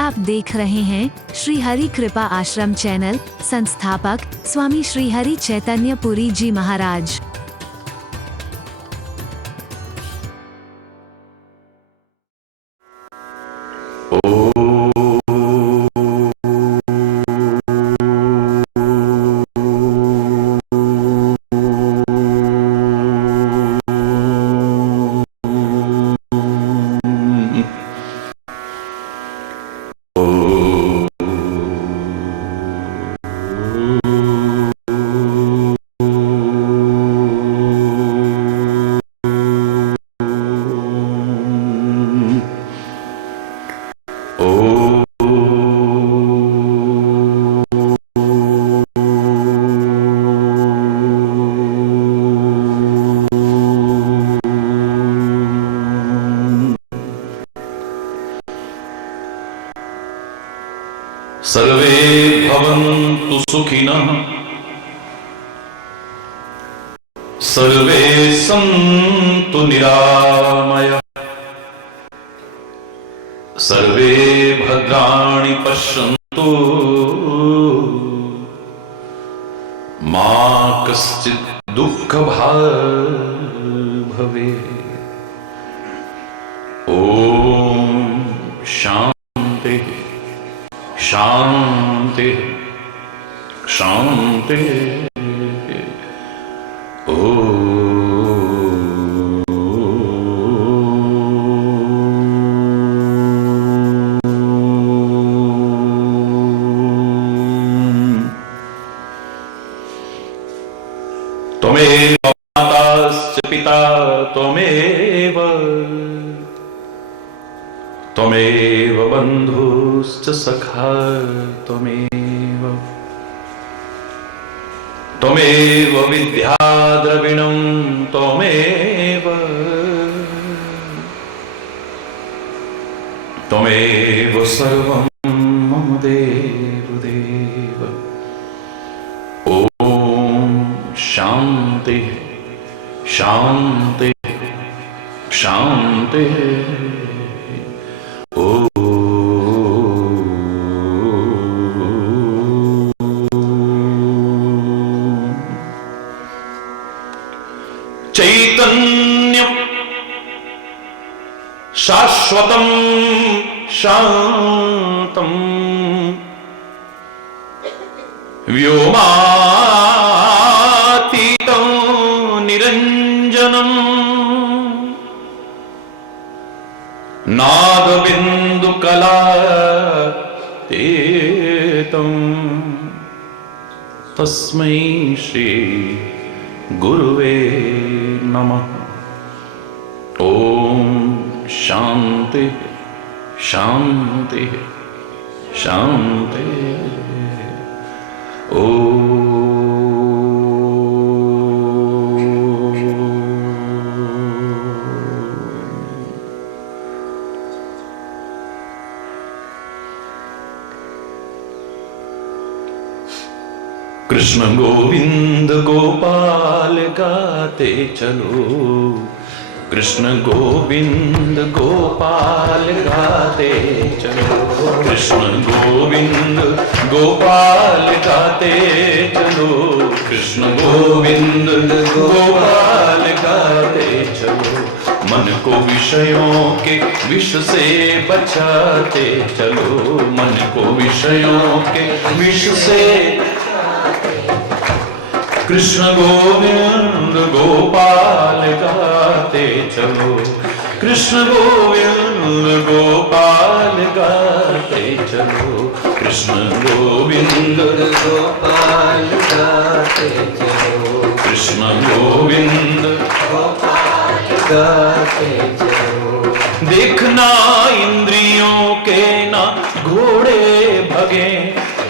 आप देख रहे हैं श्री हरि कृपा आश्रम चैनल। संस्थापक स्वामी श्री हरि चैतन्य पुरी जी महाराज। सर्वे भवन्तु सुखिनः, सर्वे सन्तु निरामयाः, सर्वे भद्राणि पश्यन्तु, मा कश्चित् दुःखभाग् भवेत्। ॐ शान्ति शांति शांति। त्वमेव माताश्च पिता त्वमेव, त्वमेव बन्धुश्च सखा त्वमेव, त्वमेव विद्या द्रविणं त्वमेव, त्वमेव सर्वं मम देवदेव। ॐ शान्ति शान्ति शान्ति। चैतन्यं शाश्वतं शान्तं व्योमातीतं निरञ्जनं नादबिन्दुकलातीतं तस्मै श्री गुरुवे नमः। ओम शांति शांति शांति। ओम कृष्ण गोविंद गोपाल गाते चलो, कृष्ण गोविंद गोपाल गाते चलो, कृष्ण गोविंद गोपाल गाते चलो, कृष्ण गोविंद गोपाल गाते चलो। मन को विषयों के विष से बचाते चलो, मन को विषयों के विष से। कृष्ण गोविंद गोपाल गाते चलो, कृष्ण गोविंद गोपाल गाते चलो, कृष्ण गोविंद गोपाल गाते चलो, कृष्ण गोविंद गोपाल गाते चलो। देखना इंद्रियों के ना घोड़े भगे,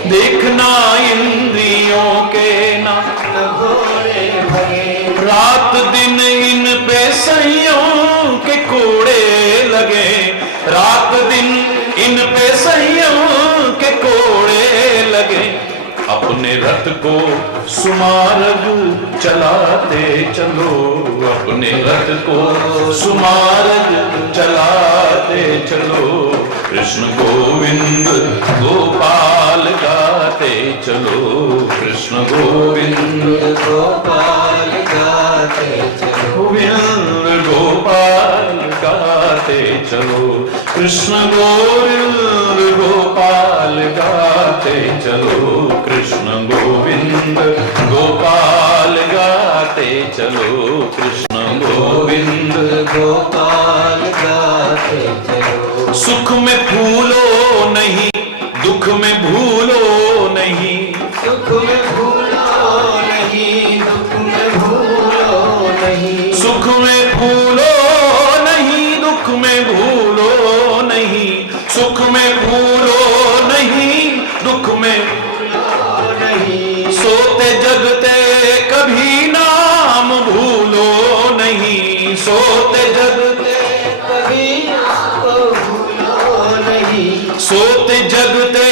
देखना इंद्रियों के ना घोड़े भगे, रात दिन इन पे सैयों के कोड़े लगे, रात दिन इन पे सैयों के कोड़े लगे। अपने रथ को सुमार्ग चलाते चलो, अपने रथ को सुमार्ग चलाते चलो, कृष्ण गोविंद गोपाल गाते चलो, कृष्ण गोविंद गोपाल गाते चलो, गोविंद गोपाल गाते चलो, कृष्ण गोविंद गोपाल गाते चलो, कृष्ण गोविंद गोपाल गाते चलो, कृष्ण गोविंद गोपाल गाते चलो। सुख में भूलो नहीं, दुख में भूलो नहीं, सुख में भूलो नहीं, दुख में भूलो नहीं, सुख में भूलो नहीं, दुख में भूलो नहीं, सुख में भूलो नहीं, दुख में नहीं, सोते जगते कभी नाम भूलो नहीं, सोते जगते कभी उसको भूलो नहीं, सोते जगते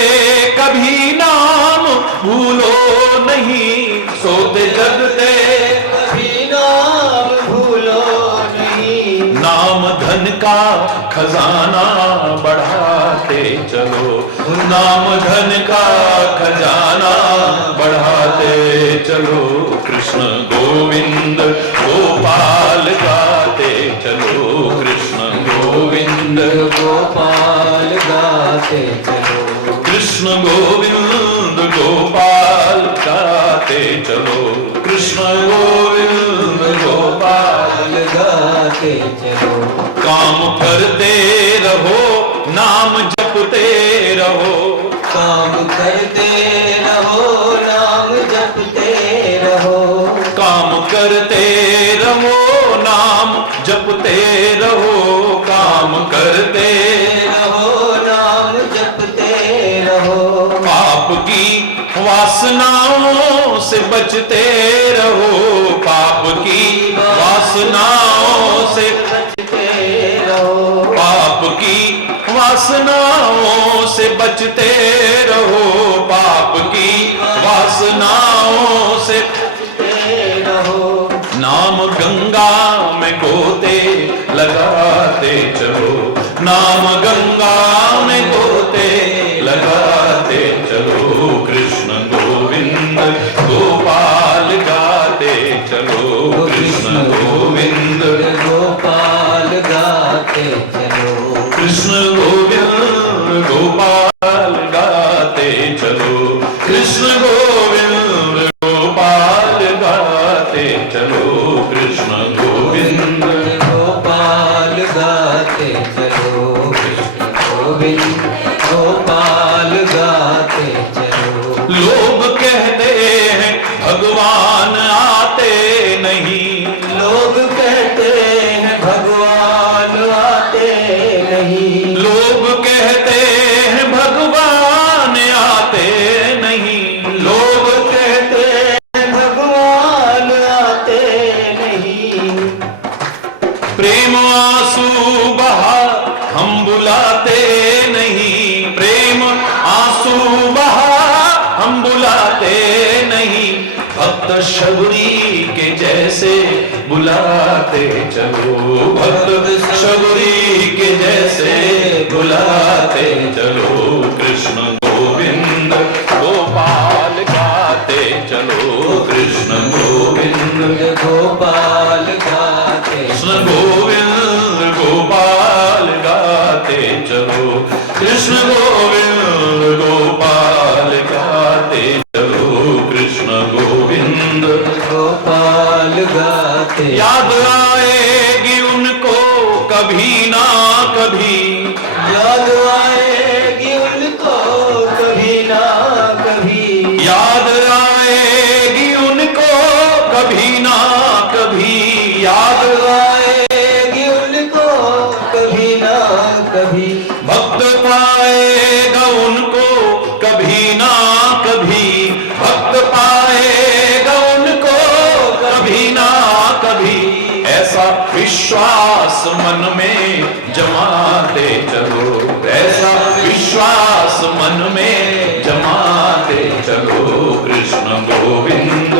कभी नाम भूलो नहीं, सोते जगते कभी नाम भूलो नहीं। नाम धन का खजाना बढ़ाते चलो, नाम धन का खजाना बढ़ाते चलो, कृष्ण गोविंद गोपाल गाते चलो, कृष्ण गोविंद गोपाल गाते चलो, कृष्ण गोविंद गोपाल गाते चलो, कृष्ण गोविंद गोपाल गाते चलो। काम करते रहो, नाम जपते रहो, काम करते रहो, नाम जपते रहो, काम करते रहो, नाम जपते रहो, काम करते रहो, नाम जपते रहो। पाप की वासनाओं से बचते रहो, पाप की वासनाओं से बचते रहो, पाप की वासनाओं से बचते रहो, पाप की वासनाओं से बचते रहो। नाम गंगा में गोते लगाते चलो, नाम गंगा में गोते लगाते चलो, कृष्ण गोविंद गोपाल गाते चलो, कृष्ण गोविंद गोपाल गाते चलो, कृष्ण गोविंद गोपाल गाते चलो, कृष्ण गोविंद गोपाल गाते चलो, कृष्ण गोविंद गोपाल गाते चलो, गोविंद गोपाल गाते चलो। लोग कहते हैं भगवान आते नहीं, लोग कहते हैं भगवान आते नहीं, लोग कहते हैं भगवान आते नहीं, लोग कहते हैं भगवान आते नहीं। प्रेम आंसू बहा हम बुलाते नहीं, प्रेम आंसू बहा हम बुलाते नहीं, भक्त शबरी के जैसे बुलाते चलो, भक्त शबरी के जैसे बुलाते चलो, कृष्ण गोविंद गोपाल गाते चलो, कृष्ण गोविंद गोपाल गाते कृष्ण गोविंद गोपाल गाते चलो, कृष्ण गोविंद गोपाल गाते चलो, कृष्ण गोविंद गोपाल गाते। याद आएगी उनको कभी ना कभी, याद आएगी उनको कभी ना कभी, याद आएगी उनको कभी ना कभी, याद आएगी उनको कभी ना कभी। भक्त पाएगा उनको कभी ना कभी, भक्त पाएगा उनको कभी ना कभी, ऐसा विश्वास मन में जमाते चलो, ऐसा विश्वास मन में जमाते चलो, कृष्ण गोविंद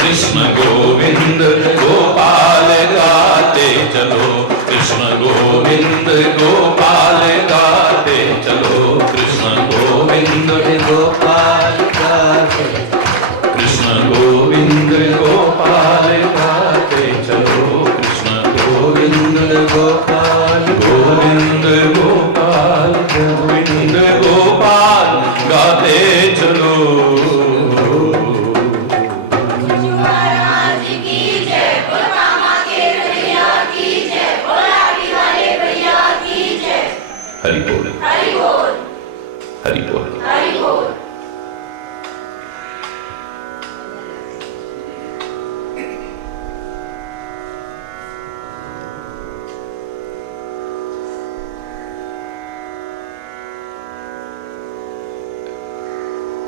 कृष्ण गोविंद गोपाल गाते चलो, कृष्ण कृष्ण गोविंद गोपाल गाते चलो, कृष्ण गोविंद गोपाल गाते, कृष्ण गोविंद गोपाल गाते चलो, कृष्ण गोविंद गोपाल गोविंद गोपाल गोविंद गोपाल गाते चलो। महाराज की जय, बोला मामा के भैया की जय, बोला वाले भैया की जय। हरि बोल, हरि बोल, हरि बोल। हरि बोल।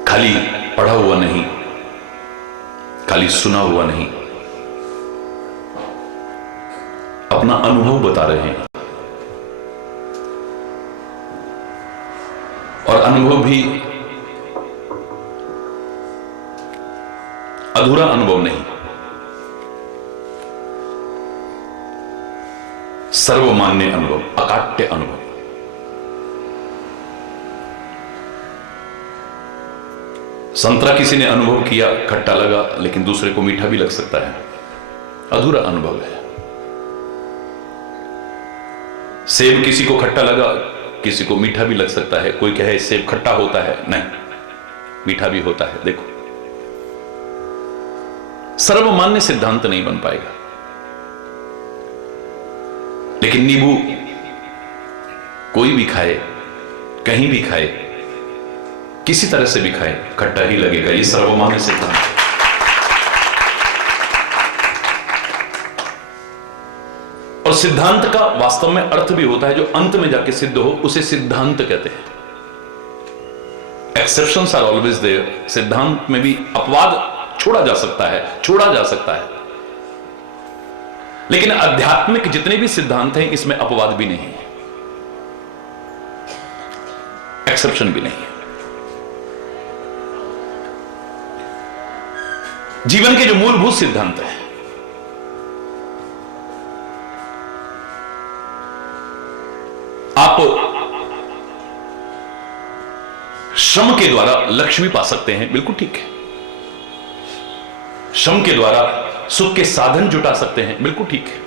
खाली पढ़ा हुआ नहीं, खाली सुना हुआ नहीं, अपना अनुभव बता रहे हैं। और अनुभव भी अधूरा अनुभव नहीं, सर्वमान्य अनुभव, अकाट्य अनुभव। संतरा किसी ने अनुभव किया, खट्टा लगा, लेकिन दूसरे को मीठा भी लग सकता है, अधूरा अनुभव है। सेब किसी को खट्टा लगा, किसी को मीठा भी लग सकता है। कोई कहे सेब खट्टा होता है, नहीं, मीठा भी होता है। देखो, सर्वमान्य सिद्धांत नहीं बन पाएगा, लेकिन नींबू कोई भी खाए, कहीं भी खाए, किसी तरह से भी खाए, खट्टा ही लगेगा। ये सर्वमान्य सिद्धांत है। और सिद्धांत का वास्तव में अर्थ भी होता है, जो अंत में जाके सिद्ध हो उसे सिद्धांत कहते हैं। Exceptions are always there. सिद्धांत में भी अपवाद छोड़ा जा सकता है, छोड़ा जा सकता है, लेकिन आध्यात्मिक जितने भी सिद्धांत हैं, इसमें अपवाद भी नहीं है, एक्सेप्शन भी नहीं है। जीवन के जो मूलभूत सिद्धांत है, आप श्रम के द्वारा लक्ष्मी पा सकते हैं, बिल्कुल ठीक है। श्रम के द्वारा सुख के साधन जुटा सकते हैं, बिल्कुल ठीक है,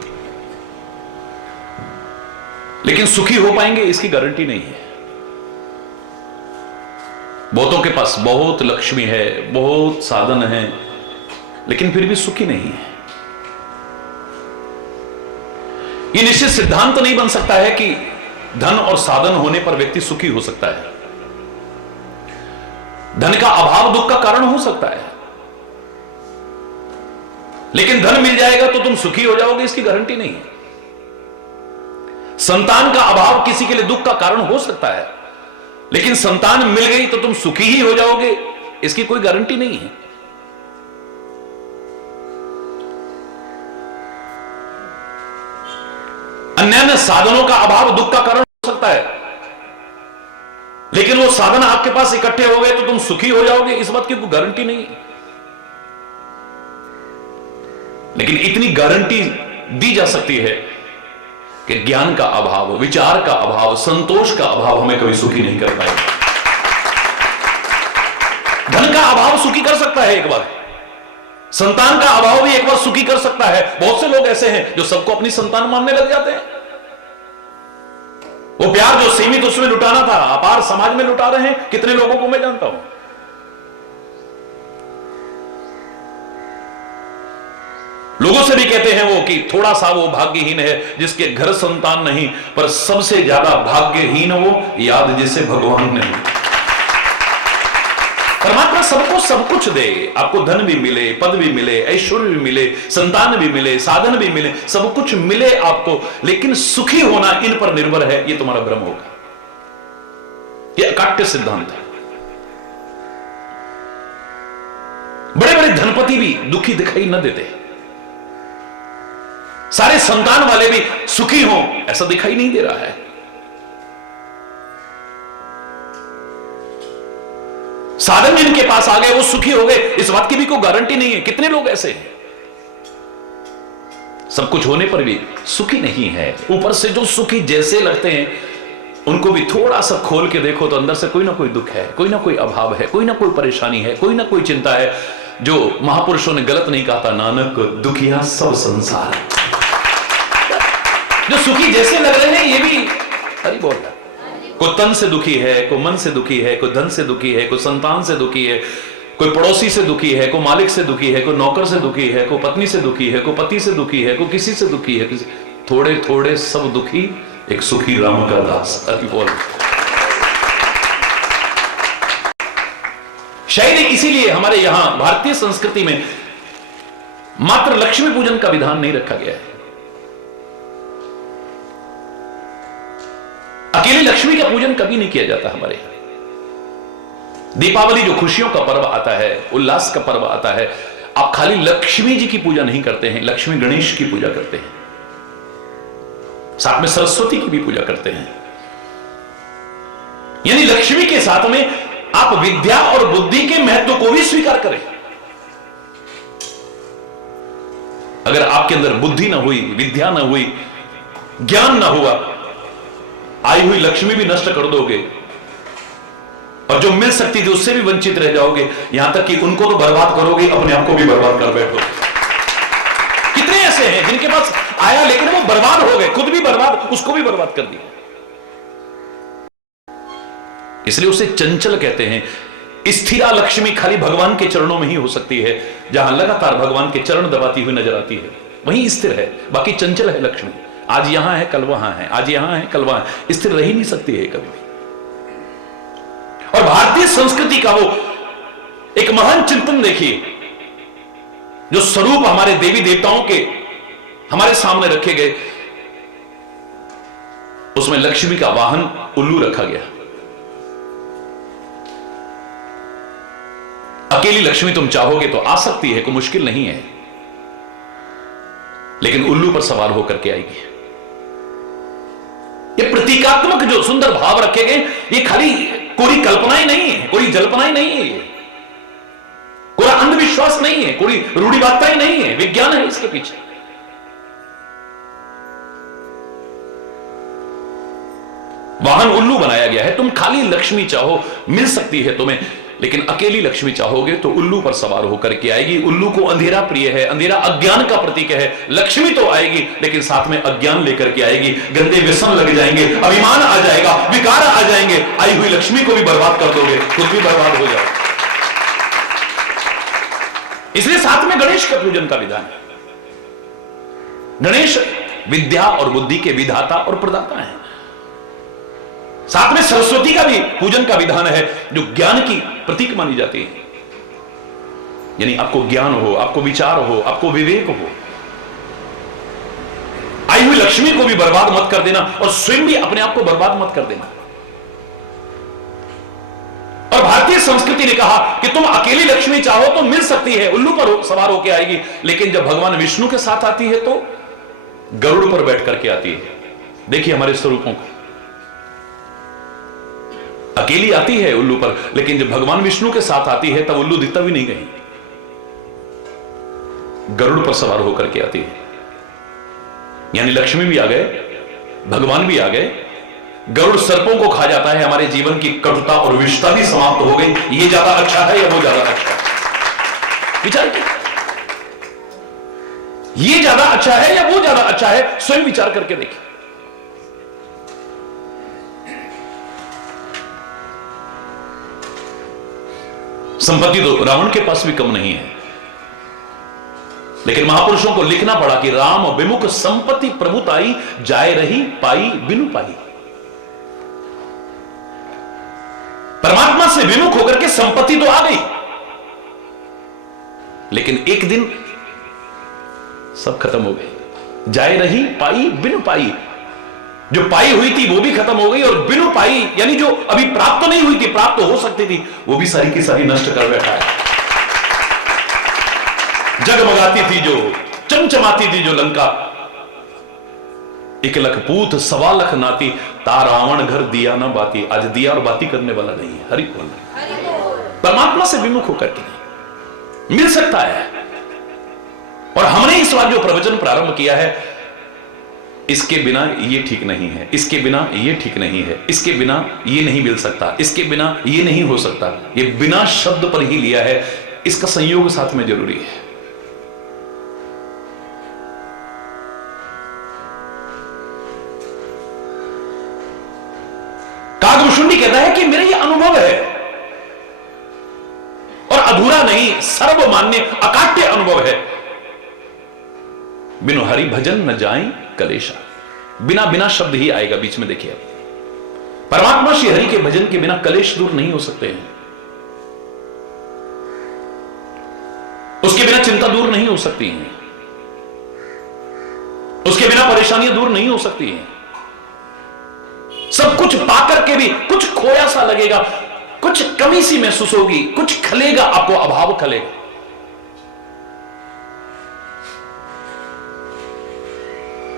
लेकिन सुखी हो पाएंगे इसकी गारंटी नहीं है। बहुतों के पास बहुत लक्ष्मी है, बहुत साधन है, लेकिन फिर भी सुखी नहीं है। यह निश्चित सिद्धांत नहीं बन सकता है कि धन और साधन होने पर व्यक्ति सुखी हो सकता है। धन का अभाव दुख का कारण हो सकता है, लेकिन धन मिल जाएगा तो तुम सुखी हो जाओगे, इसकी गारंटी नहीं है। संतान का अभाव किसी के लिए दुख का कारण हो सकता है, लेकिन संतान मिल गई तो तुम सुखी ही हो जाओगे, इसकी कोई गारंटी नहीं है। अन्य साधनों का अभाव दुख का कारण हो सकता है, लेकिन वो साधन आपके पास इकट्ठे हो गए तो तुम सुखी हो जाओगे, इस बात की कोई गारंटी नहीं है। लेकिन इतनी गारंटी दी जा सकती है कि ज्ञान का अभाव, विचार का अभाव, संतोष का अभाव हमें कभी सुखी नहीं कर पाएगा। धन का अभाव सुखी कर सकता है एक बार, संतान का अभाव भी एक बार सुखी कर सकता है। बहुत से लोग ऐसे हैं जो सबको अपनी संतान मानने लग जाते हैं। वो प्यार जो सीमित उसमें लुटाना था, अपार समाज में लुटा रहे हैं। कितने लोगों को मैं जानता हूं। लोगों से भी कहते हैं वो कि थोड़ा सा वो भाग्यहीन है जिसके घर संतान नहीं, पर सबसे ज्यादा भाग्यहीन वो याद जिसे भगवान नहीं। परमात्मा सबको सब कुछ दे, आपको धन भी मिले, पद भी मिले, ऐश्वर्य भी मिले, संतान भी मिले, साधन भी मिले, सब कुछ मिले आपको, लेकिन सुखी होना इन पर निर्भर है, ये तुम्हारा भ्रम होगा। ये अकाट्य सिद्धांत है। बड़े बड़े धनपति भी दुखी दिखाई न देते, सारे संतान वाले भी सुखी हों ऐसा दिखाई नहीं दे रहा है। साधन जिनके पास आ गए वो सुखी हो गए, इस बात की भी कोई गारंटी नहीं है। कितने लोग ऐसे हैं सब कुछ होने पर भी सुखी नहीं है। ऊपर से जो सुखी जैसे लगते हैं, उनको भी थोड़ा सा खोल के देखो तो अंदर से कोई ना कोई दुख है, कोई ना कोई अभाव है, कोई ना कोई परेशानी है, कोई ना कोई चिंता है। जो महापुरुषों ने गलत नहीं कहा था, नानक दुखिया सब संसार। जो सुखी जैसे लग रहे हैं, ये भी हरि बोल रहा है। कोई तन से दुखी है, कोई मन से दुखी है, कोई धन से दुखी है, कोई संतान से दुखी है, कोई पड़ोसी से दुखी है, कोई मालिक से दुखी है, कोई नौकर से दुखी है, कोई पत्नी से दुखी है, कोई पति से दुखी है, कोई किसी से दुखी है, किसी थोड़े थोड़े सब दुखी एक सुखी राम का दास। हरि बोल। शायद इसीलिए हमारे यहां भारतीय संस्कृति में मात्र लक्ष्मी पूजन का विधान नहीं रखा गया है। अकेले लक्ष्मी का पूजन कभी नहीं किया जाता हमारे यहां। दीपावली जो खुशियों का पर्व आता है, उल्लास का पर्व आता है, आप खाली लक्ष्मी जी की पूजा नहीं करते हैं, लक्ष्मी गणेश की पूजा करते हैं, साथ में सरस्वती की भी पूजा करते हैं। यानी लक्ष्मी के साथ में आप विद्या और बुद्धि के महत्व को भी स्वीकार करें। अगर आपके अंदर बुद्धि ना हुई, विद्या ना हुई, ज्ञान ना हुआ, आई हुई लक्ष्मी भी नष्ट कर दोगे और जो मिल सकती थी उससे भी वंचित रह जाओगे, यहां तक कि उनको तो बर्बाद करोगे, अपने आप को भी बर्बाद कर बैठो। कितने ऐसे हैं जिनके पास आया लेकिन वो बर्बाद हो गए, खुद भी बर्बाद, उसको भी बर्बाद कर दिया। इसलिए उसे चंचल कहते हैं। स्थिरा लक्ष्मी खाली भगवान के चरणों में ही हो सकती है। जहां लगातार भगवान के चरण दबाती हुई नजर आती है वहीं स्थिर है, बाकी चंचल है लक्ष्मी। आज यहां है, कल वहां है, आज यहां है, कल वहां है, स्थिर रह ही नहीं सकती है कभी भी। और भारतीय संस्कृति का वो एक महान चिंतन देखिए, जो स्वरूप हमारे देवी देवताओं के हमारे सामने रखे गए, उसमें लक्ष्मी का वाहन उल्लू रखा गया। अकेली लक्ष्मी तुम चाहोगे तो आ सकती है, कोई मुश्किल नहीं है, लेकिन उल्लू पर सवार होकर के आएगी। ये प्रतीकात्मक जो सुंदर भाव रखे गए, ये खाली कोई कल्पना ही नहीं है, कोई जल्पना ही नहीं है, कोई अंधविश्वास नहीं है, कोई रूढ़िवादिता ही नहीं है, विज्ञान है इसके पीछे। वाहन उल्लू बनाया गया है। तुम खाली लक्ष्मी चाहो, मिल सकती है तुम्हें, लेकिन अकेली लक्ष्मी चाहोगे तो उल्लू पर सवार होकर के आएगी। उल्लू को अंधेरा प्रिय है, अंधेरा अज्ञान का प्रतीक है। लक्ष्मी तो आएगी लेकिन साथ में अज्ञान लेकर के आएगी। गंदे व्यसन लग जाएंगे, अभिमान आ जाएगा, विकार आ जाएंगे, आई हुई लक्ष्मी को भी बर्बाद कर दोगे, खुद भी बर्बाद हो जाओ। इसलिए साथ में गणेश का पूजन का विधान है। गणेश विद्या और बुद्धि के विधाता और प्रदाता है। साथ में सरस्वती का भी पूजन का विधान है, जो ज्ञान की प्रतीक मानी जाती है। यानी आपको ज्ञान हो, आपको विचार हो, आपको विवेक हो। आई हुई लक्ष्मी को भी बर्बाद मत कर देना और स्वयं भी अपने आप को बर्बाद मत कर देना। और भारतीय संस्कृति ने कहा कि तुम अकेली लक्ष्मी चाहो तो मिल सकती है, उल्लू पर सवार होकर आएगी, लेकिन जब भगवान विष्णु के साथ आती है तो गरुड़ पर बैठ करके आती है। देखिए हमारे स्वरूपों को, अकेली आती है उल्लू पर, लेकिन जब भगवान विष्णु के साथ आती है तब उल्लू दिखता भी नहीं कहीं, गरुड़ पर सवार होकर के आती है। यानी लक्ष्मी भी आ गए, भगवान भी आ गए, गरुड़ सर्पों को खा जाता है। हमारे जीवन की कटुता और विषता भी समाप्त हो गई। ये ज्यादा अच्छा है या वो ज्यादा अच्छा है? विचार कीजिए, ये ज्यादा अच्छा है या वो ज्यादा अच्छा है? स्वयं विचार करके देखिए। संपत्ति तो रावण के पास भी कम नहीं है, लेकिन महापुरुषों को लिखना पड़ा कि राम विमुख संपत्ति प्रभुताई, जाए रही पाई बिनु पाई। परमात्मा से विमुख होकर के संपत्ति तो आ गई, लेकिन एक दिन सब खत्म हो गई। जाए रही पाई बिनु पाई, जो पाई हुई थी वो भी खत्म हो गई, और बिनु पाई यानी जो अभी प्राप्त नहीं हुई थी, प्राप्त हो सकती थी, वो भी सारी की सारी नष्ट कर बैठा है। जगमगाती थी जो, चमचमाती थी जो लंका, 1 लख पूत 1.25 लाख नाती, ता रावण घर दिया ना बाती। आज दिया और बाती करने वाला नहीं है। हरि बोल। परमात्मा से विमुख होकर के नहीं मिल सकता है, और हमने इस बार जो प्रवचन प्रारंभ किया है, इसके बिना ये ठीक नहीं है, इसके बिना ये ठीक नहीं है, इसके बिना ये नहीं मिल सकता, इसके बिना ये नहीं हो सकता, ये बिना शब्द पर ही लिया है, इसका संयोग साथ में जरूरी है। कागभूषुंडी कहता है कि मेरा ये अनुभव है और अधूरा नहीं, सर्वमान्य अकाट्य अनुभव है। बिनु हरि भजन न जाए कलेशा, बिना बिना शब्द ही आएगा बीच में। देखिए, परमात्मा श्री हरि के भजन के बिना कलेश दूर नहीं हो सकते हैं, उसके बिना चिंता दूर नहीं हो सकती है, उसके बिना परेशानियां दूर नहीं हो सकती हैं। सब कुछ पाकर के भी कुछ खोया सा लगेगा, कुछ कमी सी महसूस होगी, कुछ खलेगा, आपको अभाव खलेगा।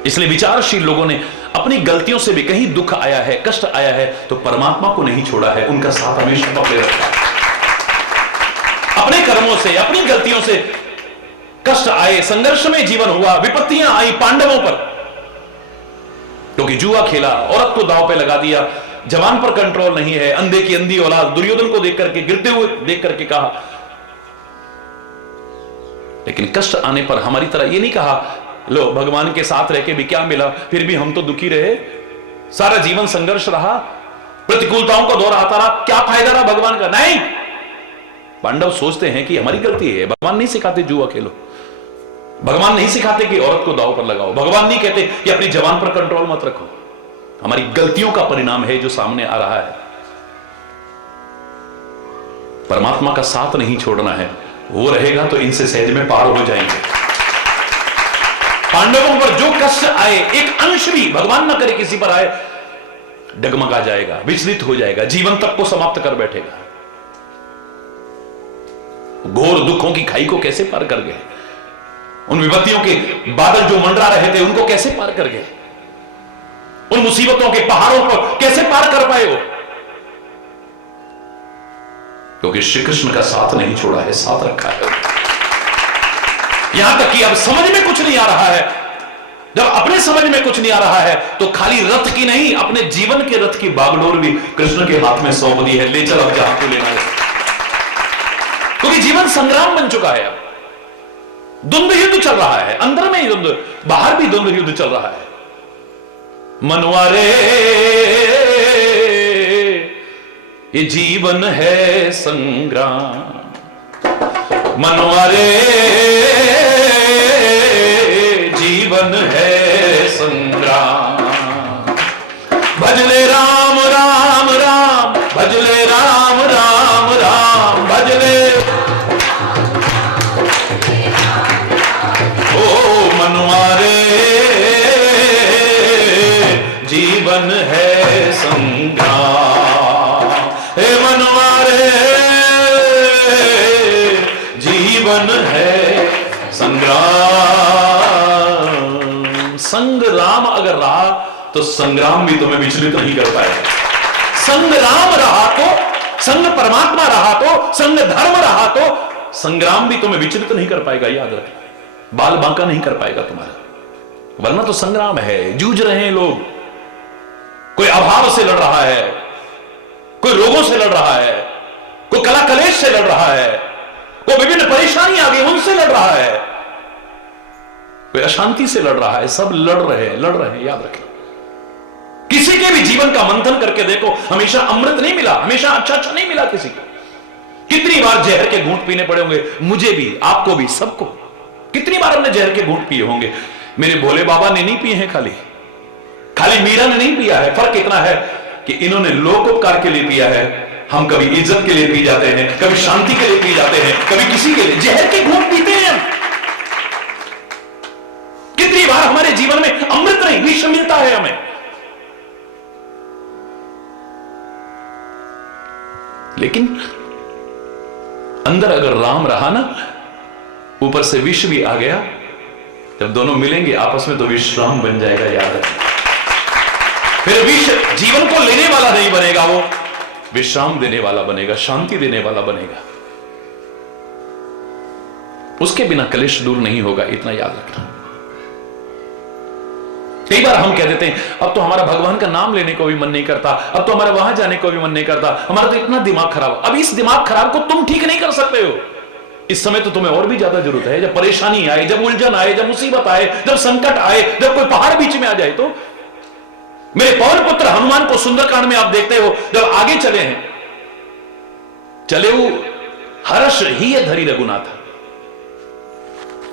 इसलिए विचारशील लोगों ने अपनी गलतियों से भी कहीं दुख आया है, कष्ट आया है, तो परमात्मा को नहीं छोड़ा है, उनका साथ हमेशा पकड़े रखा है। अपने कर्मों से, अपनी गलतियों से कष्ट आए, संघर्ष में जीवन हुआ, विपत्तियां आई पांडवों पर, क्योंकि जुआ खेला, औरत को दांव पे लगा दिया, जवान पर कंट्रोल नहीं है, अंधे की अंधी औलाद, दुर्योधन को देख करके, गिरते हुए देख करके कहा। लेकिन कष्ट आने पर हमारी तरह ये नहीं कहा, लो भगवान के साथ रह के भी क्या मिला, फिर भी हम तो दुखी रहे, सारा जीवन संघर्ष रहा, प्रतिकूलताओं का दौर आता रहा, क्या फायदा रहा भगवान का। नहीं, पांडव सोचते हैं कि हमारी गलती है, भगवान नहीं सिखाते जुआ खेलो, भगवान नहीं सिखाते कि औरत को दांव पर लगाओ, भगवान नहीं कहते कि अपनी जवान पर कंट्रोल मत रखो। हमारी गलतियों का परिणाम है जो सामने आ रहा है। परमात्मा का साथ नहीं छोड़ना है, वो रहेगा तो इनसे सहज में पार हो जाएंगे। पांडवों पर जो कष्ट आए, एक अंश भी भगवान न करे किसी पर आए, डगमगा जाएगा, विचलित हो जाएगा, जीवन तक को समाप्त कर बैठेगा। घोर दुखों की खाई को कैसे पार कर गए, उन विपत्तियों के बादल जो मंडरा रहे थे उनको कैसे पार कर गए, उन मुसीबतों के पहाड़ों को कैसे पार कर पाए वो, क्योंकि श्री कृष्ण का साथ नहीं छोड़ा है, साथ रखा है। यहां तक कि अब समझ में कुछ नहीं आ रहा है, जब अपने समझ में कुछ नहीं आ रहा है तो खाली रथ की नहीं, अपने जीवन के रथ की बागडोर भी कृष्ण के हाथ में सौंप दी है, ले चल अब जहां को लेना है, क्योंकि जीवन संग्राम बन चुका है। अब द्वंद्व युद्ध चल रहा है, अंदर में ही द्वंद्व, बाहर भी द्वंद्व युद्ध चल रहा है। मनवारे ये जीवन है संग्राम, मनवारे जीवन है संग्राम, भजले राम राम राम, भजले राम राम राम, भजले ओ मनवारे जीवन है संग्राम, हे मनवारे जीवन है संग्राम। संग्राम अगर रहा तो संग्राम भी तुम्हें विचलित नहीं कर पाएगा। संग्राम रहा तो, संग परमात्मा रहा तो, संग धर्म रहा तो संग्राम भी तुम्हें विचलित नहीं कर पाएगा, याद रखना, बाल बांका नहीं कर पाएगा तुम्हारा। वरना तो संग्राम है, जूझ रहे हैं लोग, कोई अभाव से लड़ रहा है, कोई रोगों से लड़ रहा है, कोई कला कलेश से लड़ रहा है, कोई विभिन्न परेशानी आ गई उनसे लड़ रहा है, कोई अशांति से लड़ रहा है, सब लड़ रहे हैं, याद रखें। किसी के भी जीवन का मंथन करके देखो, हमेशा अमृत नहीं मिला, हमेशा अच्छा नहीं मिला किसी को। कितनी बार जहर के घूंट पीने पड़े होंगे, मुझे भी, आपको भी, सबको। कितनी बार हमने जहर के घूंट पिए होंगे। मेरे भोले बाबा ने नहीं पिए हैं, खाली मीरा ने नहीं पिया है। फर्क इतना है कि इन्होंने लोकोपकार के लिए पिया है, हम कभी इज्जत के लिए पी जाते हैं, कभी शांति के लिए पी जाते हैं, कभी किसी के लिए। जहर के घूंट पीते हैं हम। कितनी बार हमारे जीवन में अमृत नहीं, विष मिलता है हमें। लेकिन अंदर अगर राम रहा ना, ऊपर से विष भी आ गया, जब दोनों मिलेंगे आपस में तो विश्राम बन जाएगा, याद रखना। फिर विष जीवन को लेने वाला नहीं बनेगा, वो विश्राम देने वाला बनेगा, शांति देने वाला बनेगा। उसके बिना कलेश दूर नहीं होगा, इतना याद रखना। कई बार हम कह देते हैं अब तो हमारा भगवान का नाम लेने को भी मन नहीं करता, अब तो हमारा वहां जाने को भी मन नहीं करता, हमारा तो इतना दिमाग खराब। अब इस दिमाग खराब को तुम ठीक नहीं कर सकते हो। इस समय तो तुम्हें और भी ज्यादा जरूरत है। जब परेशानी आए, जब उलझन आए, जब मुसीबत आए, जब संकट आए, जब कोई पहाड़ बीच में आ जाए, तो मेरे पवन पुत्र हनुमान को सुंदरकांड में आप देखते हो, जब आगे चले हैं, चले वो हर्ष ही धरी रघुनाथ,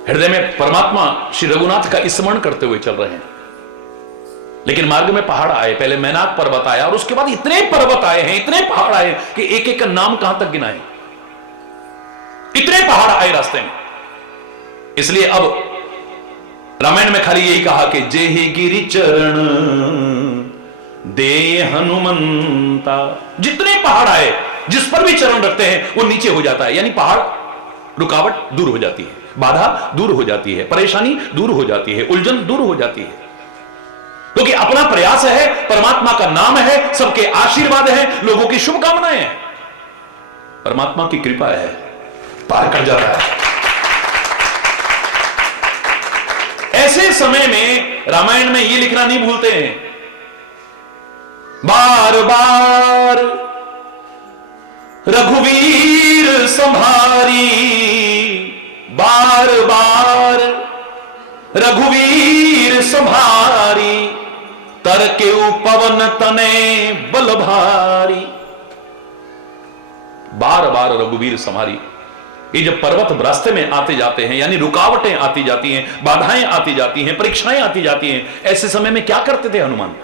हृदय में परमात्मा श्री रघुनाथ का स्मरण करते हुए चल रहे हैं। लेकिन मार्ग में पहाड़ आए, पहले मैनाक पर्वत आया और उसके बाद इतने पर्वत आए हैं, इतने पहाड़ आए कि एक एक का नाम कहां तक गिनाए, इतने पहाड़ आए रास्ते में। इसलिए अब रामायण में खाली यही कहा कि जेहि गिरि चरण दे हनुमंता। जितने पहाड़ आए, जिस पर भी चरण रखते हैं वो नीचे हो जाता है, यानी पहाड़ रुकावट दूर हो जाती है, बाधा दूर हो जाती है, परेशानी दूर हो जाती है, उलझन दूर हो जाती है। क्योंकि अपना प्रयास है, परमात्मा का नाम है, सबके आशीर्वाद है, लोगों की शुभकामनाएं हैं, परमात्मा की कृपा है, पार कर जाता है। ऐसे समय में रामायण में ये लिखना नहीं भूलते हैं, बार बार रघुवीर संभारी, बार बार रघुवीर संभारी, तर के पवन तने बल भारी। बार बार रघुवीर संभारी। ये जब पर्वत रास्ते में आते जाते हैं, यानी रुकावटें आती जाती हैं, बाधाएं आती जाती हैं, परीक्षाएं आती जाती हैं, ऐसे समय में क्या करते थे हनुमान?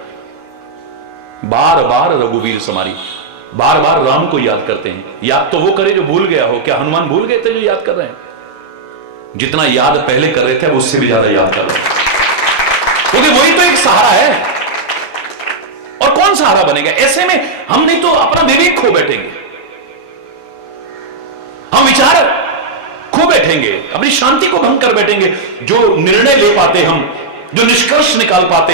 बार बार रघुवीर संभारी, बार बार राम को याद करते हैं। याद तो वो करे जो भूल गया हो। क्या हनुमान भूल गए थे जो याद कर रहे हैं? जितना याद पहले कर रहे थे उससे भी ज्यादा याद कर रहे हैं, क्योंकि वही तो एक सहारा है। और कौन सहारा बनेगा ऐसे में? हम नहीं तो अपना विवेक खो बैठेंगे, हम विचार खो बैठेंगे, अपनी शांति को भंग कर बैठेंगे। जो निर्णय ले पाते, हम जो निष्कर्ष निकाल पाते,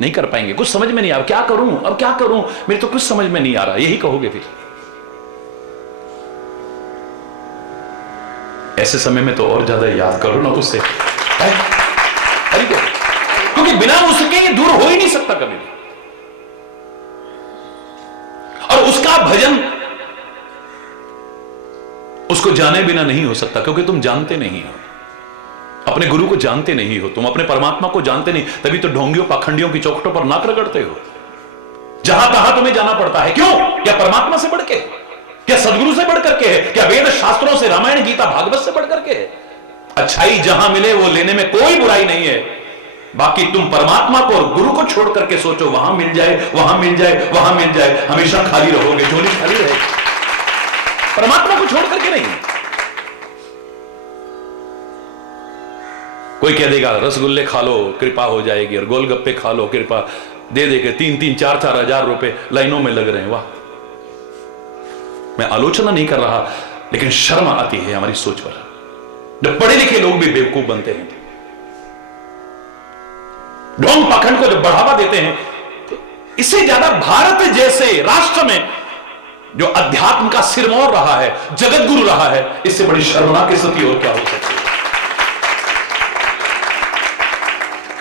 नहीं कर पाएंगे। कुछ समझ में नहीं आ रहा, क्या करूं, अब क्या करूं, मेरे तो कुछ समझ में नहीं आ रहा, यही कहोगे फिर। ऐसे समय में तो और ज्यादा याद करो ना उससे, क्योंकि बिना उसके ये दूर हो ही नहीं सकता कभी भी। और उसका भजन उसको जाने बिना नहीं हो सकता, क्योंकि तुम जानते नहीं हो, अपने गुरु को जानते नहीं हो, तुम अपने परमात्मा को जानते नहीं। तभी तो ढोंगियों पाखंडियों की चौखटों पर नाक रगड़ते हो, जहां तहां तुम्हें जाना पड़ता है। क्यों? क्या परमात्मा से बढ़ के? क्या सदगुरु से बढ़ करके है? क्या वेद शास्त्रों से, रामायण गीता भागवत से बढ़ करके है? अच्छाई जहां मिले वो लेने में कोई बुराई नहीं है, बाकी तुम परमात्मा को और गुरु को छोड़ करके सोचो वहां मिल जाए, वहां मिल जाए, वहां मिल जाए, हमेशा खाली रहोगे, झोली खाली रहेगी। परमात्मा को छोड़ करके नहीं। कोई कह देगा रसगुल्ले खा लो कृपा हो जाएगी, और गोलगप्पे खा लो कृपा दे देके 3-3, 4-4 हजार रुपए लाइनों में लग रहे हैं। वाह, मैं आलोचना नहीं कर रहा, लेकिन शर्म आती है हमारी सोच पर। जब पढ़े लिखे लोग भी बेवकूफ बनते हैं, ढोंग पाखंड को जब बढ़ावा देते हैं, तो इससे ज्यादा भारत जैसे राष्ट्र में जो अध्यात्म का सिरमौर रहा है, जगत गुरु रहा है, इससे बड़ी शर्मनाक स्थिति और क्या हो सकती है?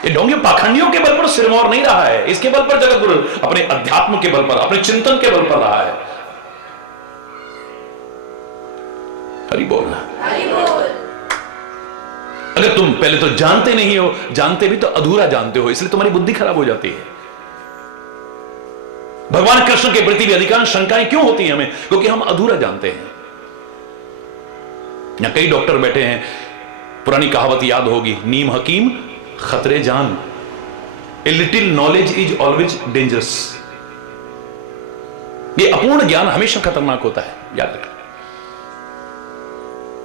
ये ढोंगी पाखंडियों के बल पर सिरमौर नहीं रहा है, इसके बल पर जगत गुरु अपने अध्यात्म के बल पर, अपने चिंतन के बल पर रहा है। हरि बोल। अगर तुम पहले तो जानते नहीं हो, जानते भी तो अधूरा जानते हो, इसलिए तुम्हारी बुद्धि खराब हो जाती है। भगवान कृष्ण के प्रति भी अधिकांश शंकाएं क्यों होती हैं हमें? क्योंकि हम अधूरा जानते हैं। यहां कई डॉक्टर बैठे हैं, पुरानी कहावत याद होगी, नीम हकीम खतरे जान, a little knowledge is always dangerous. ये अपूर्ण ज्ञान हमेशा खतरनाक होता है, याद रखना।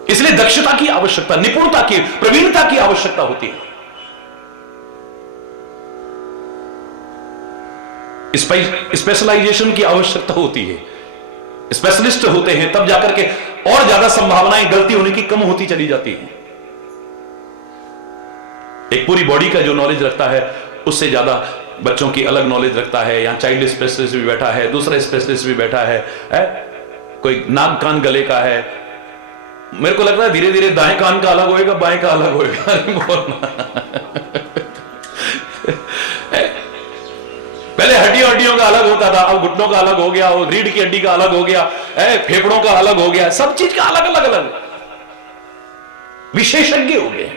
इसलिए दक्षता की आवश्यकता, निपुणता की, प्रवीणता की आवश्यकता होती है। स्पेशलाइजेशन की आवश्यकता होती है, स्पेशलिस्ट होते हैं, तब जाकर के और ज्यादा संभावनाएं गलती होने की कम होती चली जाती है। एक पूरी बॉडी का जो नॉलेज रखता है, उससे ज्यादा बच्चों की अलग नॉलेज रखता है। यहां चाइल्ड स्पेशलिस्ट भी बैठा है, दूसरा स्पेशलिस्ट भी बैठा है, कोई नाक कान गले का है, मेरे को लगता है धीरे धीरे दाएं कान का अलग होएगा, बाएं का अलग होएगा। अरे बोलना पहले हड्डियों का अलग होता था, अब घुटनों का अलग हो गया, और रीढ़ की हड्डी का अलग हो गया, फेफड़ों का अलग हो गया, सब चीज का अलग अलग अलग विशेषज्ञ हो गए।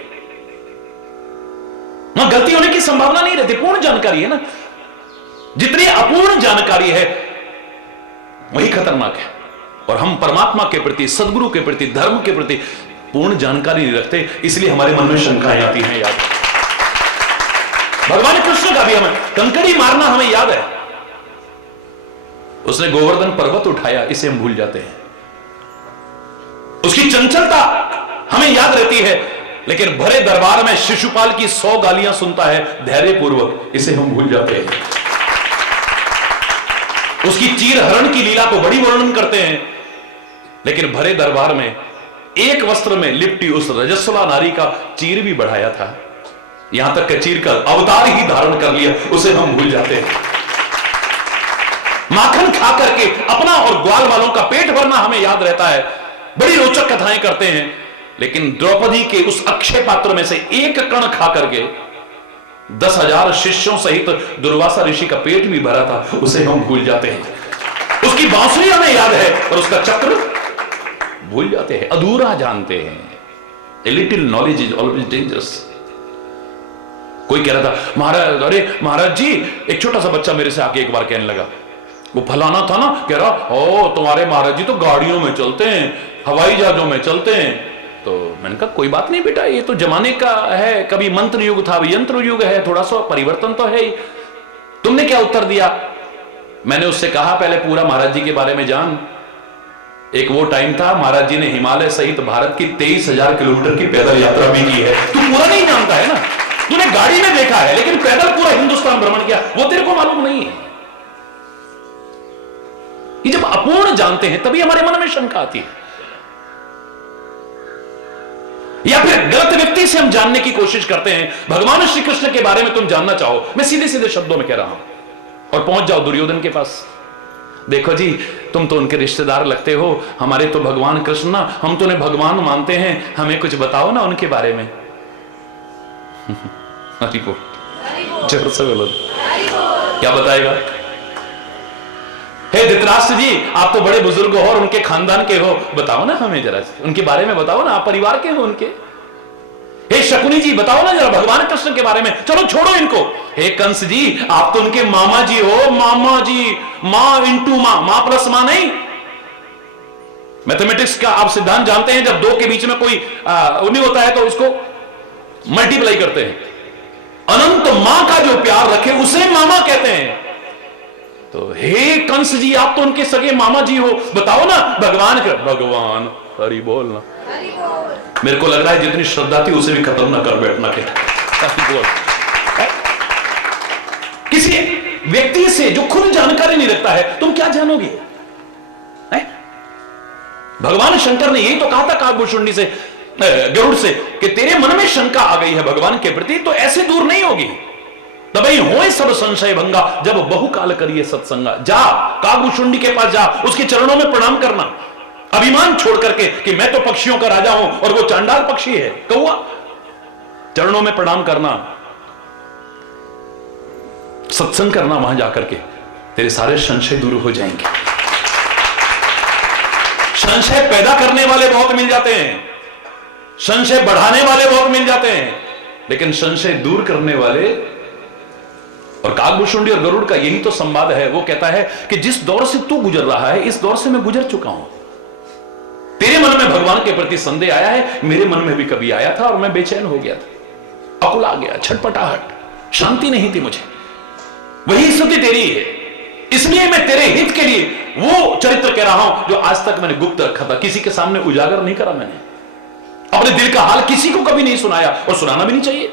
वहां गलती होने की संभावना नहीं रहती, पूर्ण जानकारी है ना। जितनी अपूर्ण जानकारी है वही खतरनाक है। और हम परमात्मा के प्रति, सदगुरु के प्रति, धर्म के प्रति पूर्ण जानकारी नहीं रखते, इसलिए हमारे मन में शंकाएं आती हैं। याद भगवान कृष्ण का भी हमें कंकड़ी मारना हमें याद है, उसने गोवर्धन पर्वत उठाया, इसे हम भूल जाते हैं। उसकी चंचलता हमें याद रहती है, लेकिन भरे दरबार में शिशुपाल की 100 गालियां सुनता है धैर्यपूर्वक, इसे हम भूल जाते हैं। उसकी चीर हरण की लीला को बड़ी वर्णन करते हैं, लेकिन भरे दरबार में एक वस्त्र में लिपटी उस रजस्वला नारी का चीर भी बढ़ाया था, यहां तक कि चीर का अवतार ही धारण कर लिया, उसे हम भूल जाते हैं। माखन खा करके अपना और ग्वाल वालों का पेट भरना हमें याद रहता है, बड़ी रोचक कथाएं करते हैं, लेकिन द्रौपदी के उस अक्षय पात्र में से एक कण खा करके 10,000 शिष्यों सहित दुर्वासा ऋषि का पेट भी भरा था, उसे हम भूल जाते हैं। उसकी बांसुरी हमें याद है और उसका चक्र भूल जाते हैं, अधूरा जानते हैं। A little knowledge is always dangerous। कोई कह रहा था महाराज, अरे महाराज जी, एक छोटा सा बच्चा मेरे से आके एक बार कहने लगा, वो फलाना था ना, कह रहा ओ तुम्हारे महाराज जी तो गाड़ियों में चलते हैं, हवाई जहाजों में चलते हैं। तो मैंने कहा कोई बात नहीं बेटा, ये तो जमाने का है, कभी मंत्र युग था, अभी यंत्र युग है, थोड़ा सा परिवर्तन तो है ही। तुमने क्या उत्तर दिया? मैंने उससे कहा पहले पूरा महाराज जी के बारे में जान। एक वो टाइम था, महाराज जी ने हिमालय सहित भारत की 23,000 किलोमीटर की पैदल यात्रा भी की है। तू पूरा नहीं जानता है ना, तूने गाड़ी में देखा है, लेकिन पैदल पूरा हिंदुस्तान भ्रमण किया, वो तेरे को मालूम नहीं है। ये जब अपूर्ण जानते हैं तभी हमारे मन में शंका आती है, या फिर गलत व्यक्ति से हम जानने की कोशिश करते हैं। भगवान श्री कृष्ण के बारे में तुम जानना चाहो, मैं सीधे सीधे शब्दों में कह रहा हूं, और पहुंच जाओ दुर्योधन के पास। देखो जी, तुम तो उनके रिश्तेदार लगते हो, हमारे तो भगवान कृष्ण ना, हम तो उन्हें भगवान मानते हैं, हमें कुछ बताओ ना उनके बारे में। हरि बोल, जोर से बोलो, क्या बताएगा? हे धृतराष्ट्र जी, आप तो बड़े बुजुर्ग हो और उनके खानदान के हो, बताओ ना हमें जरा, उनके बारे में बताओ ना, आप परिवार के हो उनके। हे शकुनी जी, बताओ ना जरा भगवान कृष्ण के बारे में, चलो छोड़ो इनको। हे कंस जी, आप तो उनके मामा जी हो, मामा जी, मां इंटू मां, मां प्लस मां नहीं। मैथमेटिक्स का आप सिद्धांत जानते हैं, जब दो के बीच में कोई नहीं होता है तो उसको मल्टीप्लाई करते हैं। अनंत मां का जो प्यार रखे उसे मामा कहते हैं। तो हे कंस जी, आप तो उनके सगे मामा जी हो, बताओ ना भगवान के। भगवान, हरि बोल ना, मेरे को लग रहा है जितनी श्रद्धा थी उसे भी खत्म ना कर बैठना के। बोल, किसी व्यक्ति से जो खुद जानकारी नहीं रखता है तुम क्या जानोगे? भगवान शंकर ने यही तो कहा था काकभूषुंडी से, गरुड़ से, कि तेरे मन में शंका आ गई है भगवान के प्रति, तो ऐसे दूर नहीं होगी। तभी होए सब संशय भंगा, जब बहुकाल करिए सत्संगा। जा काकभूषुंडी के पास जा, उसके चरणों में प्रणाम करना, अभिमान छोड़ करके कि मैं तो पक्षियों का राजा हूं और वो चांडाल पक्षी है, कौवा। चरणों में प्रणाम करना, सत्संग करना, वहां जाकर के तेरे सारे संशय दूर हो जाएंगे। संशय पैदा करने वाले बहुत मिल जाते हैं, संशय बढ़ाने वाले बहुत मिल जाते हैं, लेकिन संशय दूर करने वाले। और काकभूषुंडी और गरुड़ का यही तो संवाद है। वो कहता है कि जिस दौर से तू गुजर रहा है, इस दौर से मैं गुजर चुका हूं। तेरे मन में भगवान के प्रति संदेह आया है, मेरे मन में भी कभी आया था और मैं बेचैन हो गया था, अकुला गया, छटपटाहट, शांति नहीं थी मुझे। वही स्थिति तेरी है, इसलिए मैं तेरे हित के लिए वो चरित्र कह रहा हूं जो आज तक मैंने गुप्त रखा था, किसी के सामने उजागर नहीं करा। मैंने अपने दिल का हाल किसी को कभी नहीं सुनाया और सुनाना भी नहीं चाहिए।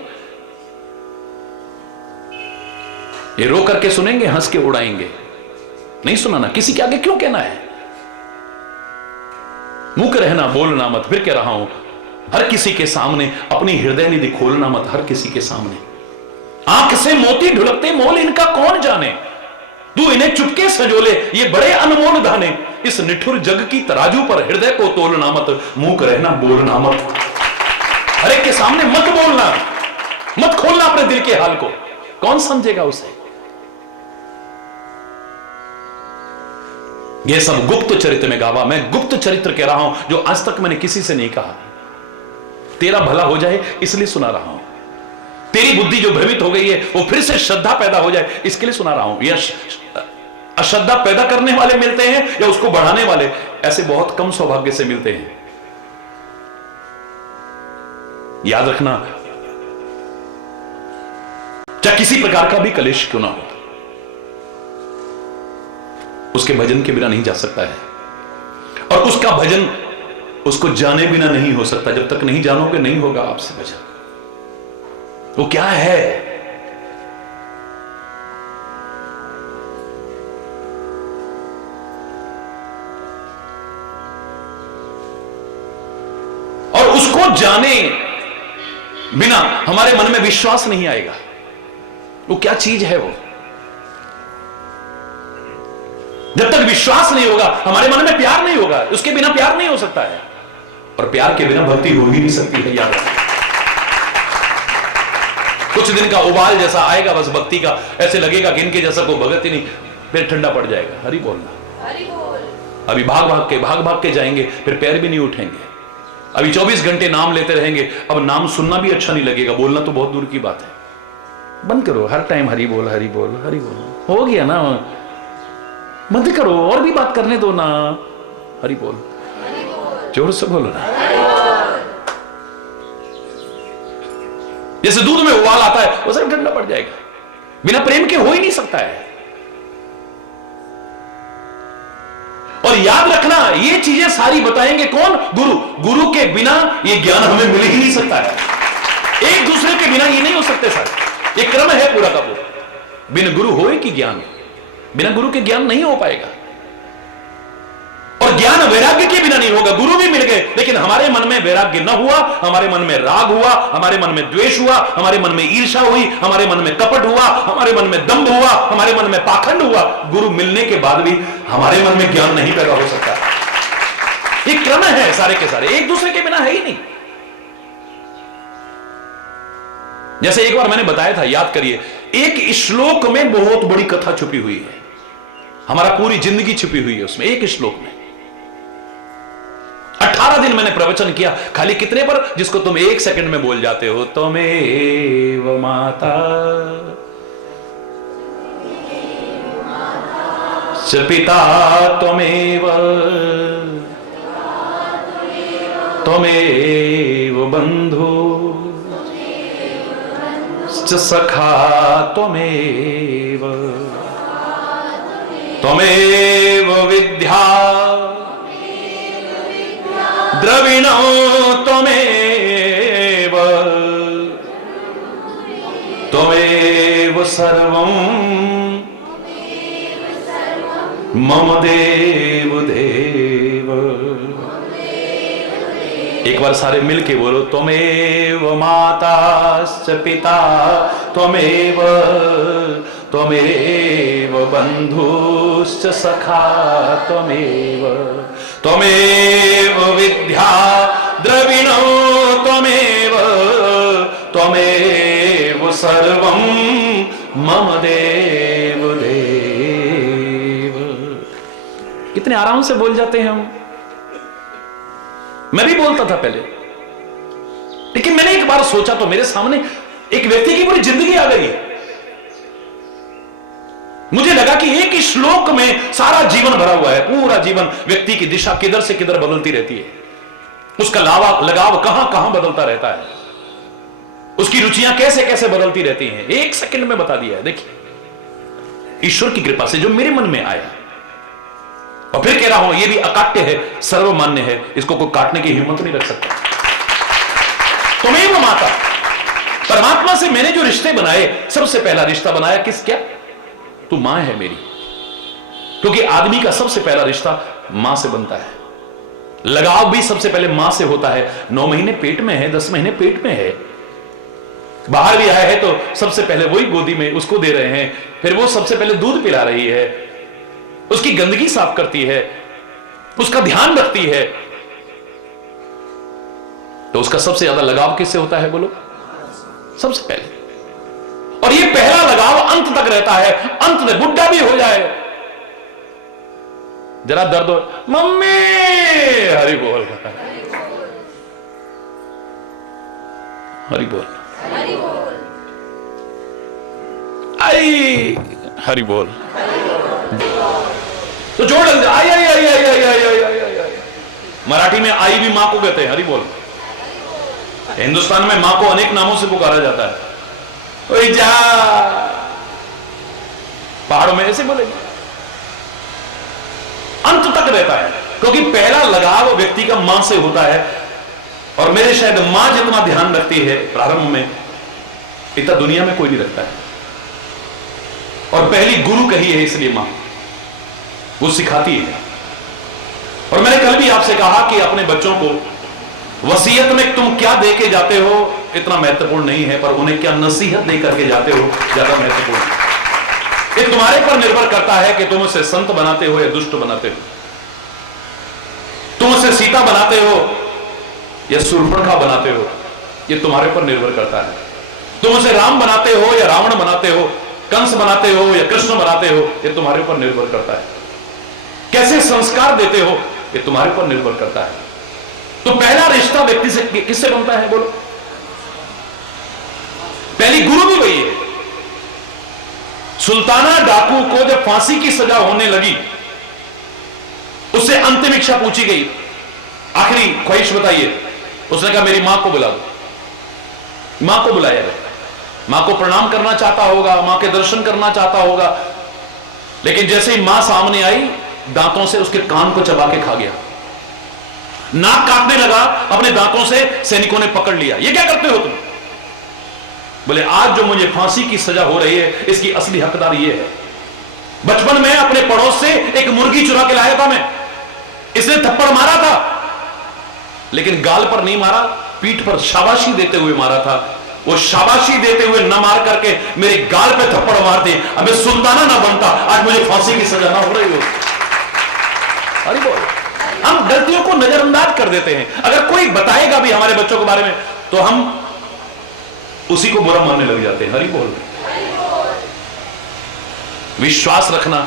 ये रो करके सुनेंगे, हंस के उड़ाएंगे, नहीं सुनाना। किसी के आगे क्यों कहना है? मुख रहना, बोलना मत। फिर कह रहा हूं, हर किसी के सामने अपनी हृदय निधि खोलना मत, हर किसी के सामने। आंख से मोती ढुलकते मोल इनका कौन जाने, तू इन्हें चुपके संजोले, ये बड़े अनमोल दाने, इस निठुर जग की तराजू पर हृदय को तोलना मत, मूक रहना बोलना मत। हर एक के सामने मत बोलना, मत खोलना अपने दिल के हाल को, कौन समझेगा उसे। यह सब गुप्त चरित्र में गावा, मैं गुप्त चरित्र कह रहा हूं जो आज तक मैंने किसी से नहीं कहा। तेरा भला हो जाए इसलिए सुना रहा हूं, तेरी बुद्धि जो भ्रमित हो गई है वो फिर से श्रद्धा पैदा हो जाए इसके लिए सुना रहा हूं। यह अश्रद्धा पैदा करने वाले मिलते हैं या उसको बढ़ाने वाले, ऐसे बहुत कम सौभाग्य से मिलते हैं। याद रखना, चाहे किसी प्रकार का भी कलेश क्यों ना हो, उसके भजन के बिना नहीं जा सकता है, और उसका भजन उसको जाने बिना नहीं हो सकता। जब तक नहीं जानोगे नहीं होगा आपसे भजन। वो क्या है? और उसको जाने बिना हमारे मन में विश्वास नहीं आएगा। वो क्या चीज है? वो जब तक विश्वास नहीं होगा हमारे मन में प्यार नहीं होगा, उसके बिना प्यार नहीं हो सकता है, और प्यार के बिना भक्ति हो ही नहीं सकती है। याद रखना, कुछ दिन का उबाल जैसा आएगा बस भक्ति का, ऐसे लगेगा कि इनके जैसा कोई भगत ही नहीं, फिर ठंडा पड़ जाएगा। हरि बोलना, हरि बोल। अभी भाग भाग के जाएंगे, फिर पैर भी नहीं उठेंगे। अभी 24 घंटे नाम लेते रहेंगे, अब नाम सुनना भी अच्छा नहीं लगेगा, बोलना तो बहुत दूर की बात है। बंद करो, हर टाइम हरि बोल हरि बोल हरि बोल, हो गया ना, बंद करो, और भी बात करने दो ना। हरि बोल, जोर से बोलो ना। जैसे दूध में उबाल आता है वो सब ठंडा पड़ जाएगा, बिना प्रेम के हो ही नहीं सकता है। और याद रखना, ये चीजें सारी बताएंगे कौन? गुरु। गुरु के बिना ये ज्ञान हमें मिल ही नहीं सकता है, एक दूसरे के बिना ये नहीं हो सकते सर। ये क्रम है पूरा का पूरा। बिन गुरु होए कि ज्ञान, बिना गुरु के ज्ञान नहीं हो पाएगा। और ज्ञान वैराग्य के बिना नहीं होगा। गुरु भी मिल गए लेकिन हमारे मन में वैराग्य न हुआ, हमारे मन में राग हुआ, हमारे मन में द्वेष हुआ, हमारे मन में ईर्ष्या हुई, हमारे मन में कपट हुआ, हमारे मन में दंभ हुआ, हमारे मन में पाखंड हुआ, गुरु मिलने के बाद भी हमारे मन में ज्ञान नहीं पैदा हो सकता। ये क्रम है सारे के सारे, एक दूसरे के बिना है ही नहीं। जैसे एक बार मैंने बताया था, याद करिए, एक श्लोक में बहुत बड़ी कथा छुपी हुई है, हमारा पूरी जिंदगी छुपी हुई है उसमें, एक श्लोक में। 18 दिन मैंने प्रवचन किया, खाली कितने पर? जिसको तुम 1 सेकंड में बोल जाते हो, त्वमेव माता च पिता त्वमेव, त्वमेव बंधु च सखा त्वमेव, त्वमेव विद्या द्रविणो त्वमेव, त्वमेव सर्वं मम देव देव। एक बार सारे मिलके बोलो, त्वमेव माताश्च पिता त्वमेव, त्वमेव बंधुश्च सखा त्वमेव, त्वमेव विद्या द्रविणो त्वमेव, त्वमेव सर्वं मम देव देव। कितने आराम से बोल जाते हैं हम। मैं भी बोलता था पहले, लेकिन मैंने एक बार सोचा तो मेरे सामने एक व्यक्ति की पूरी जिंदगी आ गई। मुझे लगा कि एक ही श्लोक में सारा जीवन भरा हुआ है, पूरा जीवन। व्यक्ति की दिशा किधर से किधर बदलती रहती है, उसका लगाव कहां कहां बदलता रहता है, उसकी रुचियां कैसे कैसे बदलती रहती हैं, 1 सेकंड में बता दिया है। देखिए, ईश्वर की कृपा से जो मेरे मन में आया, और फिर कह रहा हूं ये भी अकाट्य है, सर्वमान्य है, इसको कोई काटने की हिम्मत नहीं रख सकता। तुम्हें वो माता, परमात्मा से मैंने जो रिश्ते बनाए, सबसे पहला रिश्ता बनाया किस? क्या? तू मां है मेरी, क्योंकि आदमी का सबसे पहला रिश्ता मां से बनता है। लगाव भी सबसे पहले मां से होता है। 9 महीने पेट में है, 10 महीने पेट में है, बाहर भी आया है तो सबसे पहले वही गोदी में उसको दे रहे हैं, फिर वो सबसे पहले दूध पिला रही है, उसकी गंदगी साफ करती है, उसका ध्यान रखती है। तो उसका सबसे ज्यादा लगाव किससे होता है बोलो? सबसे पहले। और ये पहला लगाव अंत तक रहता है, अंत में बुढ़ा भी हो जाए, जरा दर्द हो, मम्मी हरि बोल, हरि बोल, आई हरि बोल, तो जोड़ लग जाए, आई आई आई आई आई आई आई आई आई आई। मराठी में आई भी मां को कहते हैं, हरि बोल। हिंदुस्तान में मां को अनेक नामों से पुकारा जाता है, ओए जा, पहाड़ों में ऐसे बोलेंगे। अंत तक रहता है, क्योंकि पहला लगाव व्यक्ति का मां से होता है। और मेरे शायद मां जितना ध्यान रखती है प्रारंभ में, इतना दुनिया में कोई नहीं रखता है। और पहली गुरु कही है, इसलिए मां वो सिखाती है। और मैंने कल भी आपसे कहा कि अपने बच्चों को वसीयत में तुम क्या दे के जाते हो इतना महत्वपूर्ण नहीं है, पर उन्हें क्या नसीहत दे करके जाते हो ज्यादा महत्वपूर्ण है। ये तुम्हारे पर निर्भर करता है कि तुम उसे संत बनाते हो या दुष्ट बनाते हो, तुम उसे सीता बनाते हो या शूर्पणखा बनाते हो, ये तुम्हारे पर निर्भर करता है। तुम उसे राम बनाते हो या रावण बनाते हो, कंस बनाते हो या कृष्ण बनाते हो, ये तुम्हारे ऊपर निर्भर करता है। कैसे संस्कार देते हो ये तुम्हारे ऊपर निर्भर करता है। तो पहला रिश्ता व्यक्ति से किससे बनता है बोलो? पहली गुरु भी वही है। सुल्ताना डाकू को जब फांसी की सजा होने लगी, उससे अंतिम इच्छा पूछी गई, आखिरी ख्वाहिश बताइए। उसने कहा मेरी मां को बुला दो। मां को बुलाया गया, मां को प्रणाम करना चाहता होगा, मां के दर्शन करना चाहता होगा, लेकिन जैसे ही मां सामने आई, दांतों से उसके कान को चबा के खा गया, नाक काटने लगा, अपने दांतों से सैनिकों ने पकड़ लिया। ये क्या करते हो तुम? बोले आज जो मुझे फांसी की सजा हो रही है, इसकी असली हकदार ये है। बचपन में अपने पड़ोस से एक मुर्गी चुरा के लाया था मैं, इसने थप्पड़ मारा था, लेकिन गाल पर नहीं मारा, पीठ पर शाबाशी देते हुए मारा था। वो शाबाशी देते हुए न मार करके मेरे गाल पे थप्पड़ मारते, अब मैं सुल्ताना ना बनता, आज मुझे फांसी की सजा ना हो रही हो। अरे बोल, हम गलतियों को नजरअंदाज कर देते हैं। अगर कोई बताएगा भी हमारे बच्चों के बारे में, तो हम उसी को बुरा मानने लग जाते हैं। हरि बोल। विश्वास रखना,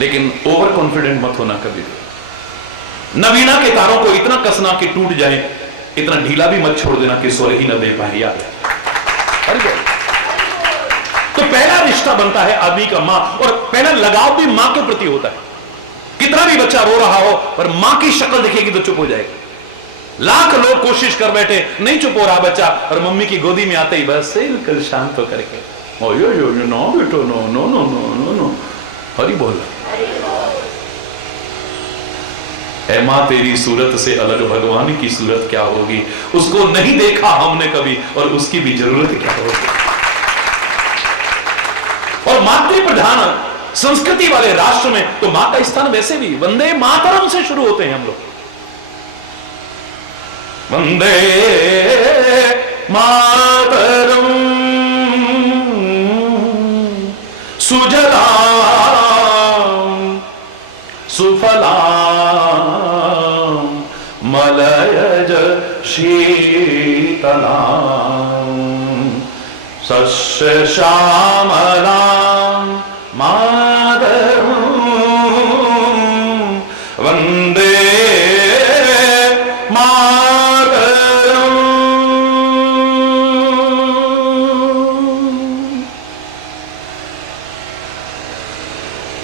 लेकिन ओवर कॉन्फिडेंट मत होना कभी भी। नवीना के तारों को इतना कसना कि टूट जाए, इतना ढीला भी मत छोड़ देना कि स्वर ही न दे पाए। याद है? हरि बोल। तो पहला रिश्ता बनता है आदमी का मां, और पहला लगाव भी मां के प्रति होता है। कितना भी बच्चा रो रहा हो, पर मां की शक्ल दिखेगी तो चुप हो जाएगा। लाख लोग कोशिश कर बैठे, नहीं चुप हो रहा बच्चा, और मम्मी की गोदी में आते ही बस बिल्कुल शांत होकर के, ओ यो यो यो नो बेटो no no no no no no. Hari बोल। ऐ मां तेरी सूरत से अलग भगवान की सूरत क्या होगी, उसको नहीं देखा हमने कभी, और उसकी भी जरूरत क्या होगी। और मातृ प्रधान संस्कृति वाले राष्ट्र में तो मां का स्थान वैसे भी वंदे मातरम से शुरू होते हैं हम लोग। वंदे मातरम सुजलाम सुफलाम मलयज शीतलाम सस्य श्यामलाम मातरम वंदे मातरम।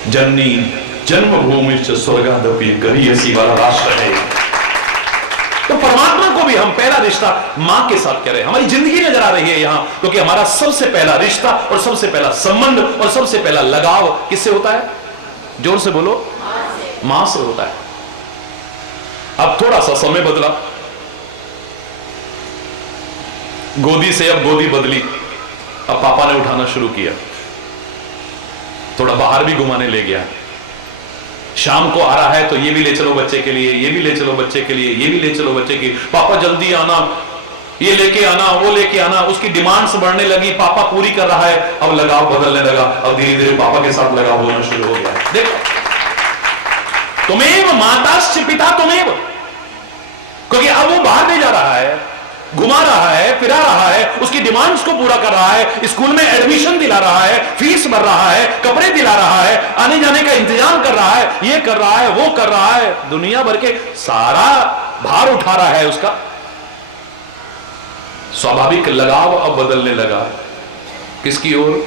जननी जन्मभूमि स्वर्गादपि गरीयसी वाला राष्ट्र है। तो परमात्मा को भी हम पहला रिश्ता मां के साथ कह रहे हैं। हमारी जिंदगी नजर आ रही है यहां, क्योंकि हमारा सबसे पहला रिश्ता और सबसे पहला संबंध और सबसे पहला लगाव किससे होता है? जोर से बोलो, मां से होता है। अब थोड़ा सा समय बदला, गोदी से अब गोदी बदली, अब पापा ने उठाना शुरू किया, थोड़ा बाहर भी घुमाने ले गया। शाम को आ रहा है तो ये भी ले चलो बच्चे के लिए, ये भी ले चलो बच्चे के लिए, ये भी ले चलो बच्चे की, पापा जल्दी आना। ये लेके आना, वो लेके आना, उसकी डिमांड्स बढ़ने लगी, पापा पूरी कर रहा है, अब लगाव बदलने लगा, अब धीरे धीरे पापा के साथ लगाव होना शुरू हो गया। देखो, तुमेव माताश्च पिता तुमेव, क्योंकि अब वो बाहर ले जा रहा है, घुमा रहा है, फिरा रहा है, उसकी डिमांड्स को पूरा कर रहा है, स्कूल में एडमिशन दिला रहा है, फीस भर रहा है, कपड़े दिला रहा है, आने जाने का इंतजाम कर रहा है, ये कर रहा है, वो कर रहा है, दुनिया भर के सारा भार उठा रहा है उसका। स्वाभाविक लगाव अब बदलने लगा, किसकी ओर?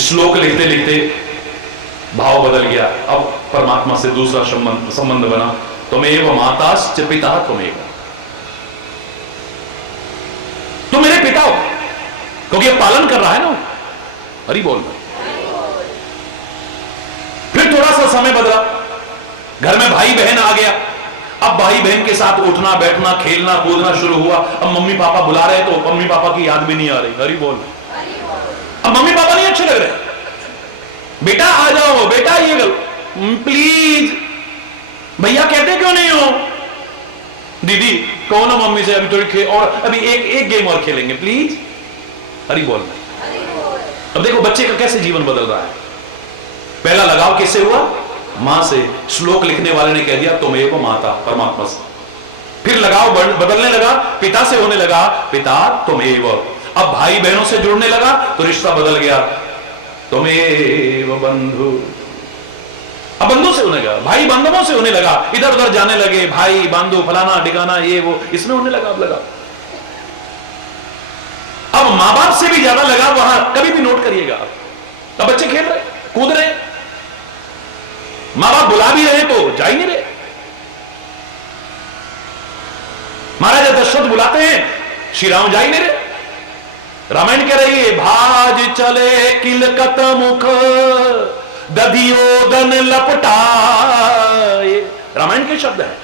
श्लोक लिखते लिखते भाव बदल गया, अब परमात्मा से दूसरा संबंध बना। तुमेव माताश्च पिता तुमेव, तुम मेरे पिता हो, क्योंकि पालन कर रहा है ना। हरि बोल। फिर थोड़ा सा समय बदला, घर में भाई बहन आ गया, अब भाई बहन के साथ उठना बैठना खेलना कूदना शुरू हुआ। अब मम्मी पापा बुला रहे तो मम्मी पापा की याद भी नहीं आ रही। हरि बोल। अब मम्मी पापा नहीं अच्छे लग रहे, बेटा आ जाओ, बेटा ये गल प्लीज, भैया कहते क्यों नहीं हो, दीदी कहो ना मम्मी से, अभी थोड़ी और अभी एक गेम और खेलेंगे प्लीज। हरि बोल। अब देखो बच्चे का कैसे जीवन बदल रहा है। पहला लगाव किससे हुआ? मां से। श्लोक लिखने वाले ने कह दिया तुमेव माता, परमात्मा से। फिर लगाव बदलने लगा, पिता से होने लगा पिता तुमेव। अब भाई बहनों से जुड़ने लगा तो रिश्ता बदल गया, तुमेव बंधु। अब बंधु से होने लगा, भाई बांधवों से होने लगा, इधर उधर जाने लगे, भाई बांधव फलाना ठिकाना ये वो, इसमें होने लगा। अब लगा, अब मां बाप से भी ज्यादा लगा वहां, कभी भी नोट करिएगा। अब बच्चे खेल रहे कूद रहे, मां बाप बुला भी रहे तो जा ही नहीं रहे। महाराज दशरथ बुलाते हैं, श्री राम जा ही नहीं रहे। रामायण कह रही है भाज चले किलकत मुख दधियोदन लपटाए, रामायण के शब्द है।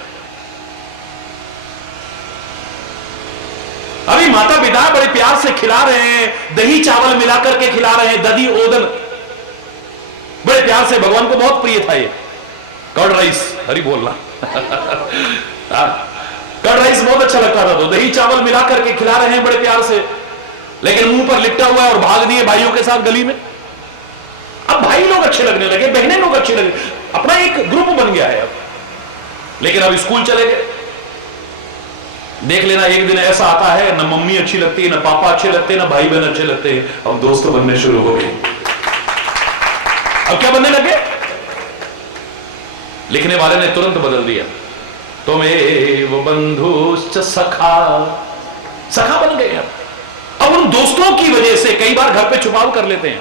अभी माता पिता बड़े प्यार से खिला रहे हैं, दही चावल मिलाकर के खिला रहे हैं, दधी ओदन, बड़े प्यार से। भगवान को बहुत प्रिय था ये कर्ड राइस। हरि बोलना। कर्ड राइस बहुत अच्छा लगता था, तो दही चावल मिलाकर के खिला रहे हैं बड़े प्यार से, लेकिन मुंह पर लिपटा हुआ है और भाग दिए भाइयों के साथ गली में। अब भाई लोग अच्छे लगने लगे, बहनें लोग अच्छे लगे, अपना एक ग्रुप बन गया है अब। लेकिन अब स्कूल चले गए, देख लेना एक दिन ऐसा आता है, ना मम्मी अच्छी लगती है, ना पापा अच्छे लगते हैं, ना भाई बहन अच्छे लगते हैं, अब दोस्त बनने शुरू हो गए। अब क्या बनने लगे? लिखने वाले ने तुरंत बदल दिया, तुमेव बंधुश्च सखा, सखा बन गए। अब उन दोस्तों की वजह से कई बार घर पे छुपाव कर लेते हैं,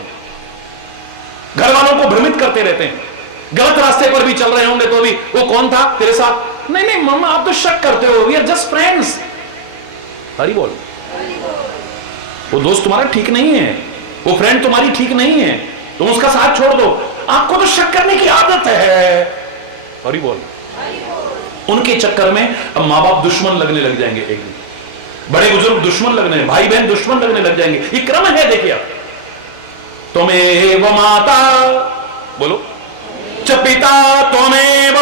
घर वालों को भ्रमित करते रहते हैं। गलत रास्ते पर भी चल रहे होंगे तो भी वो कौन था तेरे साथ, नहीं नहीं मम्मा आप तो शक करते हो, we are just friends. Hari बोल। वो दोस्त तुम्हारा ठीक नहीं है, वो फ्रेंड तुम्हारी ठीक नहीं है, तुम उसका साथ छोड़ दो, आपको तो शक करने की आदत है। हरि बोल। उनके चक्कर में अब मां बाप दुश्मन लगने लग जाएंगे, एक दिन बड़े बुजुर्ग दुश्मन लगने, भाई बहन दुश्मन लगने लग जाएंगे। ये क्रम है, देखिए आप। तुमेव माता बोलो, च पिता त्वमेव,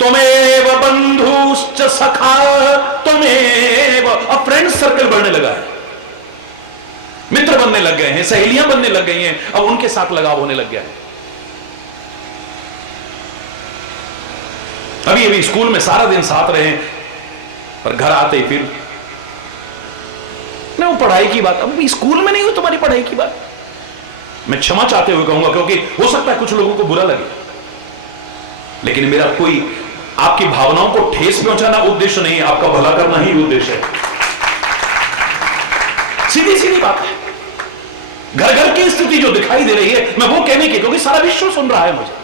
तुमेव बंधुश्च सखा तुमेव। अब फ्रेंड सर्कल बढ़ने लगा है, मित्र बनने लग गए हैं, सहेलियां बनने लग गई हैं, अब उनके साथ लगाव होने लग गया है। अभी अभी स्कूल में सारा दिन साथ रहे, पर घर आते ही फिर नहीं, वो पढ़ाई की बात, अब स्कूल में नहीं हुई तुम्हारी पढ़ाई की बात। मैं क्षमा चाहते हुए कहूंगा, क्योंकि हो सकता है कुछ लोगों को बुरा लगे, लेकिन मेरा कोई आपकी भावनाओं को ठेस पहुंचाना उद्देश्य नहीं है, आपका भला करना ही उद्देश्य है। सीधी सीधी बात है। घर घर की स्थिति जो दिखाई दे रही है, मैं वो कहने की, क्योंकि सारा विश्व सुन रहा है मुझे।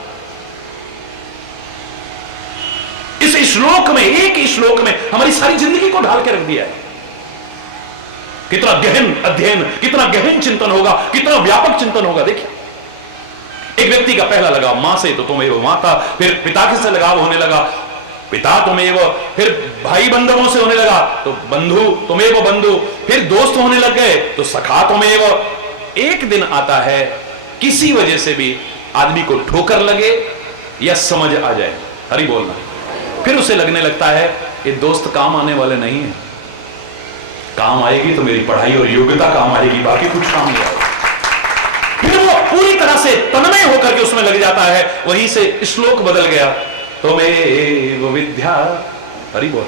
इस श्लोक में, एक श्लोक में हमारी सारी जिंदगी को ढाल के रख दिया है। कितना गहन अध्ययन, कितना गहन चिंतन होगा, कितना व्यापक चिंतन होगा। देखिए, एक व्यक्ति का पहला लगाव मां से, तो तुमेव माता, फिर पिता से लगाव होने लगा, पिता तुमेव, फिर भाई बंधुओं से होने लगा तो बंधु तुमेव बंधु, फिर दोस्त होने लग गए तो सखा तुमेव। एक दिन आता है, किसी वजह से भी आदमी को ठोकर लगे या समझ आ जाए, हरि बोलना, फिर उसे लगने लगता है ये दोस्त काम आने वाले नहीं है, काम आएगी तो मेरी पढ़ाई और योग्यता काम आएगी, बाकी कुछ काम नहीं आएगा। फिर वो पूरी तरह से तन्मय होकर के उसमें लग जाता है। वहीं से श्लोक बदल गया, त्वमेव विद्या। हरि बोल।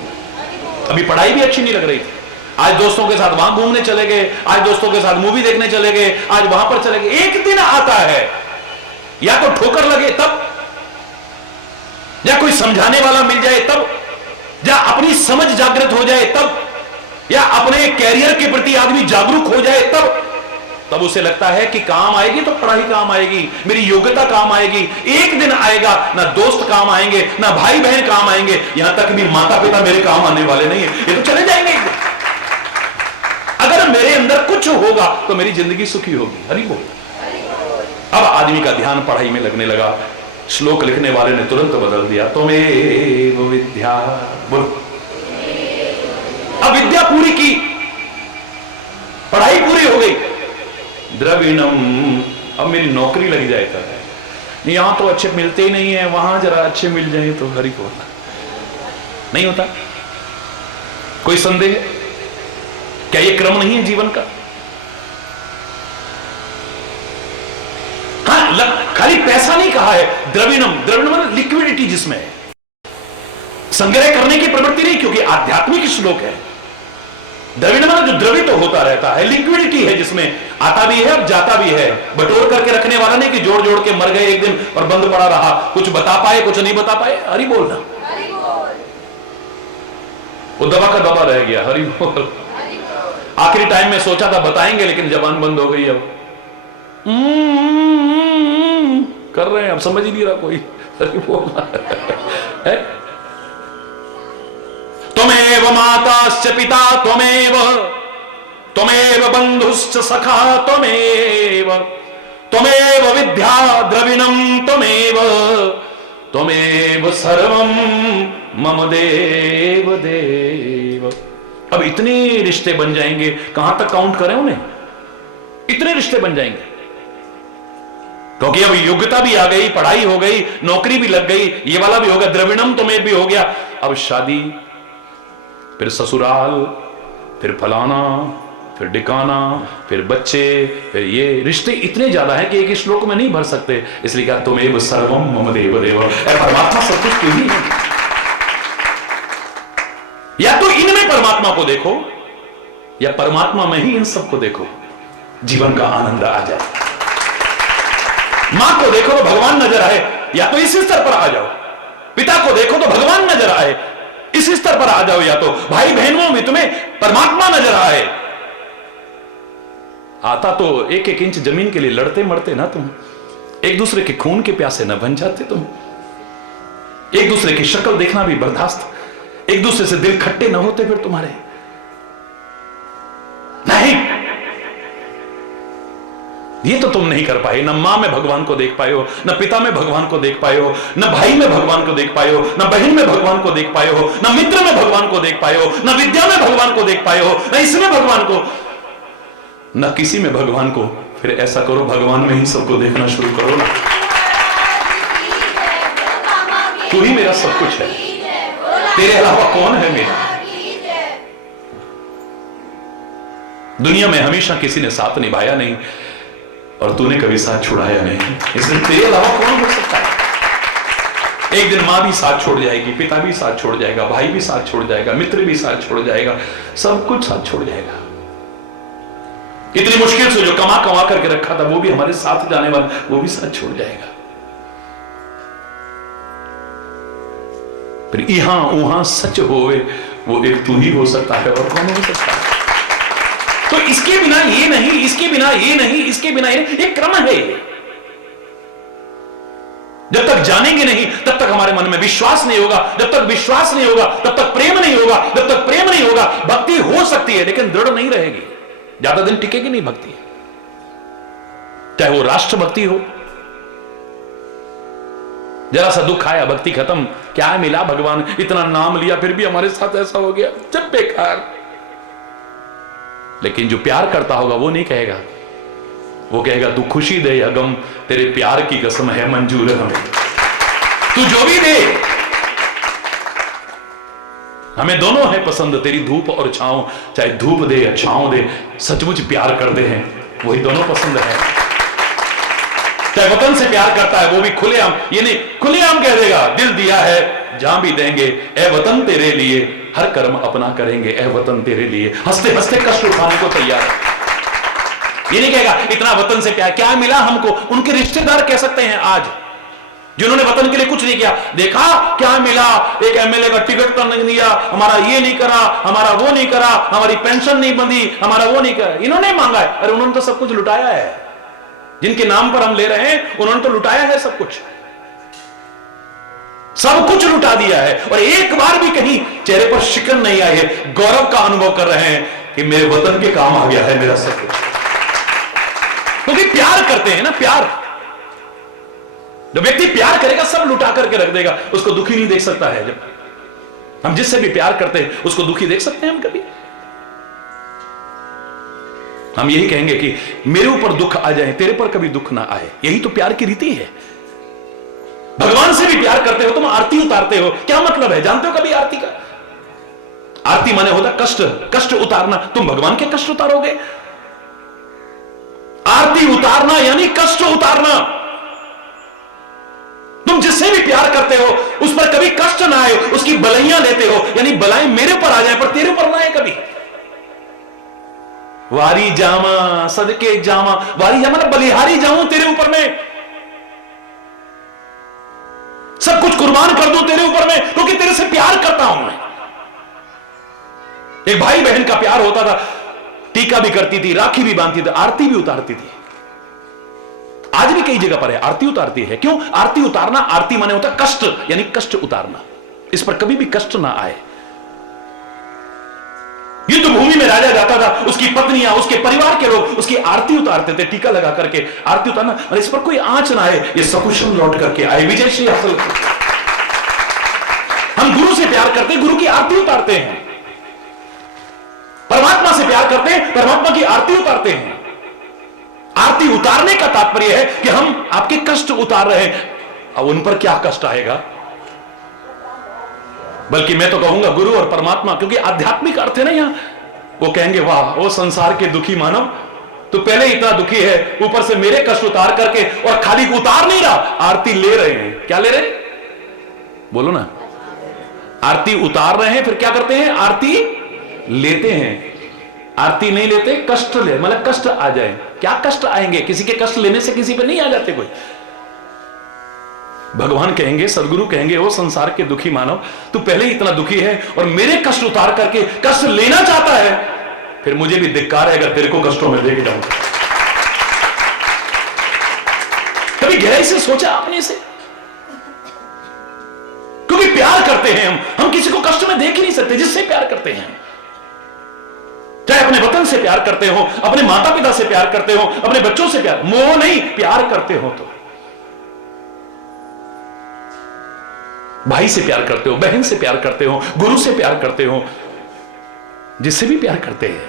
अभी पढ़ाई भी अच्छी नहीं लग रही थी, आज दोस्तों के साथ वहां घूमने चले गए, आज दोस्तों के साथ मूवी देखने चले गए, आज वहां पर चले गए। एक दिन आता है या तो ठोकर लगे तब, या कोई समझाने वाला मिल जाए तब, या अपनी समझ जागृत हो जाए तब, या अपने कैरियर के प्रति आदमी जागरूक हो जाए तब उसे लगता है कि काम आएगी तो पढ़ाई काम आएगी, मेरी योग्यता काम आएगी। एक दिन आएगा ना दोस्त काम आएंगे, ना भाई बहन काम आएंगे, यहां तक भी माता पिता मेरे काम आने वाले नहीं है, ये तो चले जाएंगे एक दिन। अगर मेरे अंदर कुछ होगा तो मेरी जिंदगी सुखी होगी। हरि बोल। अब आदमी का ध्यान पढ़ाई में लगने लगा। श्लोक लिखने वाले ने तुरंत बदल दिया, त्वमेव विद्या। बोल। अब विद्या पूरी की, पढ़ाई पूरी हो गई। द्रविणम, अब मेरी नौकरी लग जाए तो, यहां तो अच्छे मिलते ही नहीं है, वहां जरा अच्छे मिल जाए तो। हरि बोल। नहीं होता। कोई संदेह? क्या ये क्रम नहीं है जीवन का? हाँ, खाली पैसा नहीं कहा है। द्रविणम, द्रविणम मतलब लिक्विडिटी जिसमें है, संग्रह करने की प्रवृत्ति नहीं, क्योंकि आध्यात्मिक श्लोक है। द्रविणम मतलब जो द्रवित तो होता रहता है, लिक्विडिटी है जिसमें आता भी है और जाता भी है। बटोर करके रखने वाला नहीं कि जोड़ जोड़ के मर गए एक दिन और बंद पड़ा रहा, कुछ बता पाए कुछ नहीं बता पाए। हरि बोल ना, वो दबा का दबा रह गया। हरि बोल। आखिरी टाइम में सोचा था बताएंगे, लेकिन जबान बंद हो गई। अब कर रहे हैं, अब समझ ही नहीं रहा कोई। हरि बोल। त्वमेव माताश्च पिता त्वमेव, त्वमेव बंधुश्च सखा त्वमेव, त्वमेव विद्या द्रविणम त्वमेव, त्वमेव सर्वम मम देव देव। अब इतने रिश्ते बन जाएंगे, कहां तक काउंट करें उन्हें? इतने रिश्ते बन जाएंगे, क्योंकि अब योग्यता भी आ गई, पढ़ाई हो गई, नौकरी भी लग गई, ये वाला भी होगा, द्रविणम तुम्हें भी हो गया। अब शादी, फिर ससुराल, फिर फलाना, फिर डिकाना, फिर बच्चे, फिर ये रिश्ते इतने ज्यादा हैं कि एक श्लोक में नहीं भर सकते। इसलिए कहा त्वमेव सर्वम मम देव देव। परमात्मा सब कुछ क्यों नहीं है? या तो इनमें परमात्मा को देखो, या परमात्मा में ही इन सबको देखो, जीवन का आनंद आ जाए। मां को देखो तो भगवान नजर आए, या तो इस स्तर पर आ जाओ। पिता को देखो तो भगवान नजर आए, इस स्तर पर आ जाओ। या तो भाई बहनों में तुम्हें परमात्मा नजर आए। आता तो एक एक इंच जमीन के लिए लड़ते मरते ना तुम, एक दूसरे के खून के प्यासे न बन जाते तुम, एक दूसरे की शक्ल देखना भी बर्दाश्त, एक दूसरे से दिल खट्टे न होते फिर तुम्हारे? नहीं, ये तो तुम नहीं कर पाए। न मां में भगवान को देख पाए हो, न पिता में भगवान को देख पाए हो, न भाई में भगवान को देख पाए हो, न बहन में भगवान को देख पाए हो, न मित्र में भगवान को देख पाए हो, न विद्या में भगवान को देख पाए हो, न इसमें भगवान को, न किसी में भगवान को। फिर ऐसा करो, भगवान में ही सबको देखना शुरू करो ना। तू ही मेरा सब कुछ है, तेरे अलावा कौन है मेरा? दुनिया में हमेशा किसी ने साथ निभाया नहीं, और तूने कभी साथ छुड़ाया नहीं, इसलिए तेरे अलावा कौन हो सकता है? एक दिन मां भी साथ छोड़ जाएगी, पिता भी साथ छोड़ जाएगा, भाई भी साथ छोड़ जाएगा, मित्र भी साथ छोड़ जाएगा, सब कुछ साथ छोड़ जाएगा। इतनी मुश्किल से जो कमा कमा करके रखा था वो भी हमारे साथ जाने वाला, वो भी साथ छोड़ जाएगा। फिर यहां वहां सच होवे वो एक तू ही हो सकता है, और कौन हो सकता है? तो इसके बिना ये नहीं, इसके बिना ये नहीं, इसके बिना ये नहीं, एक क्रम है। जब तक जानेंगे नहीं तब तक हमारे मन में विश्वास नहीं होगा, जब तक विश्वास नहीं होगा तब तक प्रेम नहीं होगा, जब तक प्रेम नहीं होगा भक्ति हो सकती है लेकिन दृढ़ नहीं रहेगी, ज्यादा दिन टिकेगी नहीं भक्ति। चाहे वो राष्ट्र भक्ति हो, जरा सा दुख आया भक्ति खत्म, क्या मिला भगवान, इतना नाम लिया फिर भी हमारे साथ ऐसा हो गया, जब बेकार। लेकिन जो प्यार करता होगा वो नहीं कहेगा, वो कहेगा तू खुशी दे या गम, तेरे प्यार की कसम है मंजूर हमें, तू जो भी दे हमें दोनों है पसंद, तेरी धूप और छांव, चाहे धूप दे या छांव दे, सचमुच प्यार करते हैं वही दोनों पसंद है। चाहे वतन से प्यार करता है वो भी खुलेआम, ये नहीं खुलेआम कह देगा, दिल दिया है जान भी देंगे ए वतन तेरे लिए, हर कर्म अपना करेंगे ए वतन तेरे लिए, हंसते हंसते कष्ट उठाने को तैयार है। ये नहीं कहेगा इतना वतन से प्यार, क्या मिला हमको, उनके रिश्तेदार कह सकते हैं आज जिन्होंने वतन के लिए कुछ नहीं किया, देखा क्या मिला, एक एमएलए का टिकट तो नहीं दिया, हमारा ये नहीं करा, हमारा वो नहीं करा, हमारी पेंशन नहीं बंधी, हमारा वो नहीं करा, इन्होंने मांगा है। अरे उन्होंने तो सब कुछ लुटाया है, जिनके नाम पर हम ले रहे हैं उन्होंने तो लुटाया है सब कुछ, सब कुछ लुटा दिया है, और एक बार भी कहीं चेहरे पर शिकन नहीं आई है, गौरव का अनुभव कर रहे हैं कि मेरे वतन के काम आ गया है मेरा सब कुछ, क्योंकि प्यार करते हैं ना। प्यार जो व्यक्ति प्यार करेगा सब लुटा करके रख देगा, उसको दुखी नहीं देख सकता है। जब हम जिससे भी प्यार करते हैं उसको दुखी देख सकते हैं हम कभी? हम यही कहेंगे कि मेरे ऊपर दुख आ जाए, तेरे पर कभी दुख ना आए, यही तो प्यार की रीति है। भगवान से भी प्यार करते हो, तुम आरती उतारते हो, क्या मतलब है जानते हो कभी आरती का? आरती माने होता कष्ट, कष्ट उतारना, तुम भगवान के कष्ट उतारोगे? आरती उतारना यानी कष्ट उतारना। तुम जिससे भी प्यार करते हो उस पर कभी कष्ट ना आए, उसकी बलैयां लेते हो, यानी बलाएं मेरे पर आ जाए पर तेरे पर ना आए कभी। वारी जामा सदके जामा, वारी जामा ना बलिहारी जाऊं तेरे ऊपर में, सब कुछ कुर्बान कर दूं तेरे ऊपर में, क्योंकि तेरे से प्यार करता हूं मैं। एक भाई बहन का प्यार होता था, टीका भी करती थी, राखी भी बांधती थी, आरती भी उतारती थी। आज भी कई जगह पर है आरती उतारती है। क्यों आरती उतारना? आरती माने होता कष्ट, यानी कष्ट उतारना, इस पर कभी भी कष्ट ना आए। युद्ध भूमि में राजा जाता था, उसकी पत्नियां, उसके परिवार के लोग उसकी आरती उतारते थे, टीका लगा करके आरती उतारना, और इस पर कोई आंच ना आए, ये सकुशल लौट करके आए, विजयश्री हासिल। हम गुरु से प्यार करते हैं, गुरु की आरती उतारते हैं। परमात्मा से प्यार करते हैं, परमात्मा की आरती उतारते हैं। आरती उतारने का तात्पर्य है कि हम आपके कष्ट उतार रहे हैं। अब उन पर क्या कष्ट आएगा? बल्कि मैं तो कहूंगा गुरु और परमात्मा, क्योंकि आध्यात्मिक अर्थ है ना यहां। वो कहेंगे वाह वो संसार के दुखी मानव, तो पहले इतना दुखी है, ऊपर से मेरे कष्ट उतार करके, और खाली उतार नहीं रहा, आरती ले रहे हैं। क्या ले रहे हैं? बोलो ना। आरती उतार रहे हैं, फिर क्या करते हैं? आरती लेते हैं। आरती नहीं लेते, कष्ट ले, मतलब कष्ट आ जाए। क्या कष्ट आएंगे? किसी के कष्ट लेने से किसी पे नहीं आ जाते कोई। भगवान कहेंगे, सदगुरु कहेंगे, वो संसार के दुखी मानव, तू पहले ही इतना दुखी है और मेरे कष्ट उतार करके कष्ट लेना चाहता है, फिर मुझे भी धिक्कार है अगर तेरे को कष्टों में लेके जाऊं। कभी गहराई से सोचा आपने इसे? क्योंकि प्यार करते हैं हम किसी को कष्ट में देख ही नहीं सकते जिससे प्यार करते हैं। चाहे अपने वतन से प्यार करते हो, अपने माता पिता से प्यार करते हो, अपने बच्चों से प्यार, मोह नहीं, प्यार करते हो तो भाई से प्यार करते हो, बहन से प्यार करते हो, गुरु से प्यार करते हो, जिससे भी प्यार करते हैं।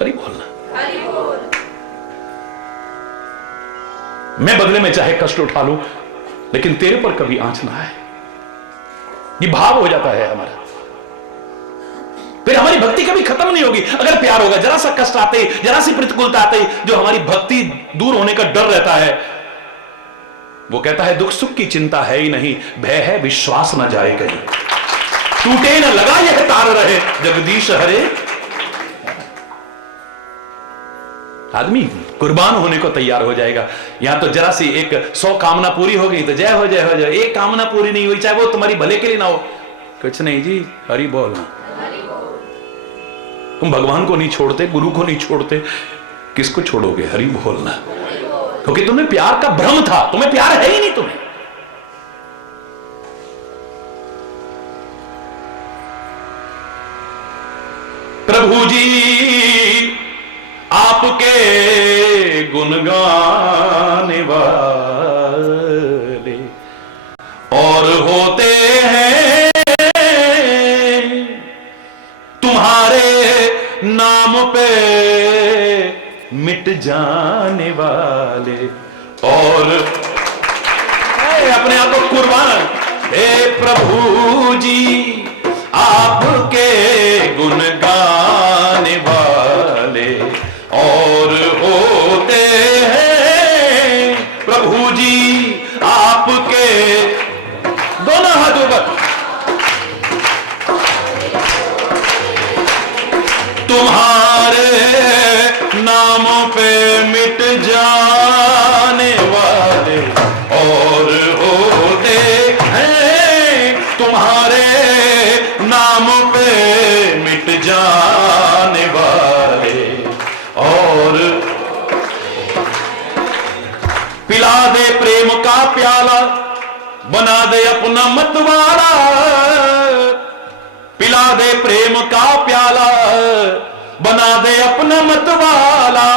हरि बोलना, हरि बोल। मैं बदले में चाहे कष्ट उठा लूं, लेकिन तेरे पर कभी आंच ना आए, ये भाव हो जाता है हमारा। फिर हमारी भक्ति कभी खत्म नहीं होगी अगर प्यार होगा। जरा सा कष्ट आते ही, जरा सी प्रतिकूलता आते ही, जो हमारी भक्ति दूर होने का डर रहता है, वो कहता है दुख सुख की चिंता है ही नहीं, भय है विश्वास न जाए कहीं, टूटे न लगा यह तार रहे, जगदीश हरे। आदमी कुर्बान होने को तैयार हो जाएगा। यहां तो जरा सी 100 कामना पूरी हो गई तो जय हो जय हो जय, एक कामना पूरी नहीं हुई, चाहे वो तुम्हारी भले के लिए ना हो, कुछ नहीं जी, हरि बोलना। तुम भगवान को नहीं छोड़ते, गुरु को नहीं छोड़ते, किसको छोड़ोगे? हरि बोलना। क्योंकि तुम्हें प्यार का भ्रम था, तुम्हें प्यार है ही नहीं। तुम्हें प्रभु जी आपके गुण गाने वाले और होते हैं तुम्हारे नाम पे मिट जाने वाले, और अपने आप को कुर्बान। हे प्रभु जी आपके गुण गाने वाले और होते हैं प्रभु जी आपके। दोनों हाथों पर तुम्हारे नामों पे मिट जाने वाले और होते हैं तुम्हारे नामों पे मिट जाने वाले और पिला दे प्रेम का प्याला बना दे अपना मतवाला। पिला दे प्रेम का प्याला बना दे अपना मतवाला।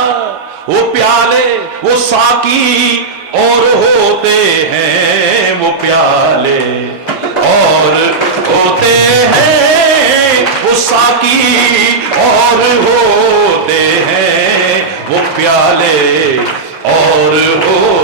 वो प्याले वो साकी और होते हैं वो प्याले और होते हैं वो साकी और होते हैं वो प्याले और हो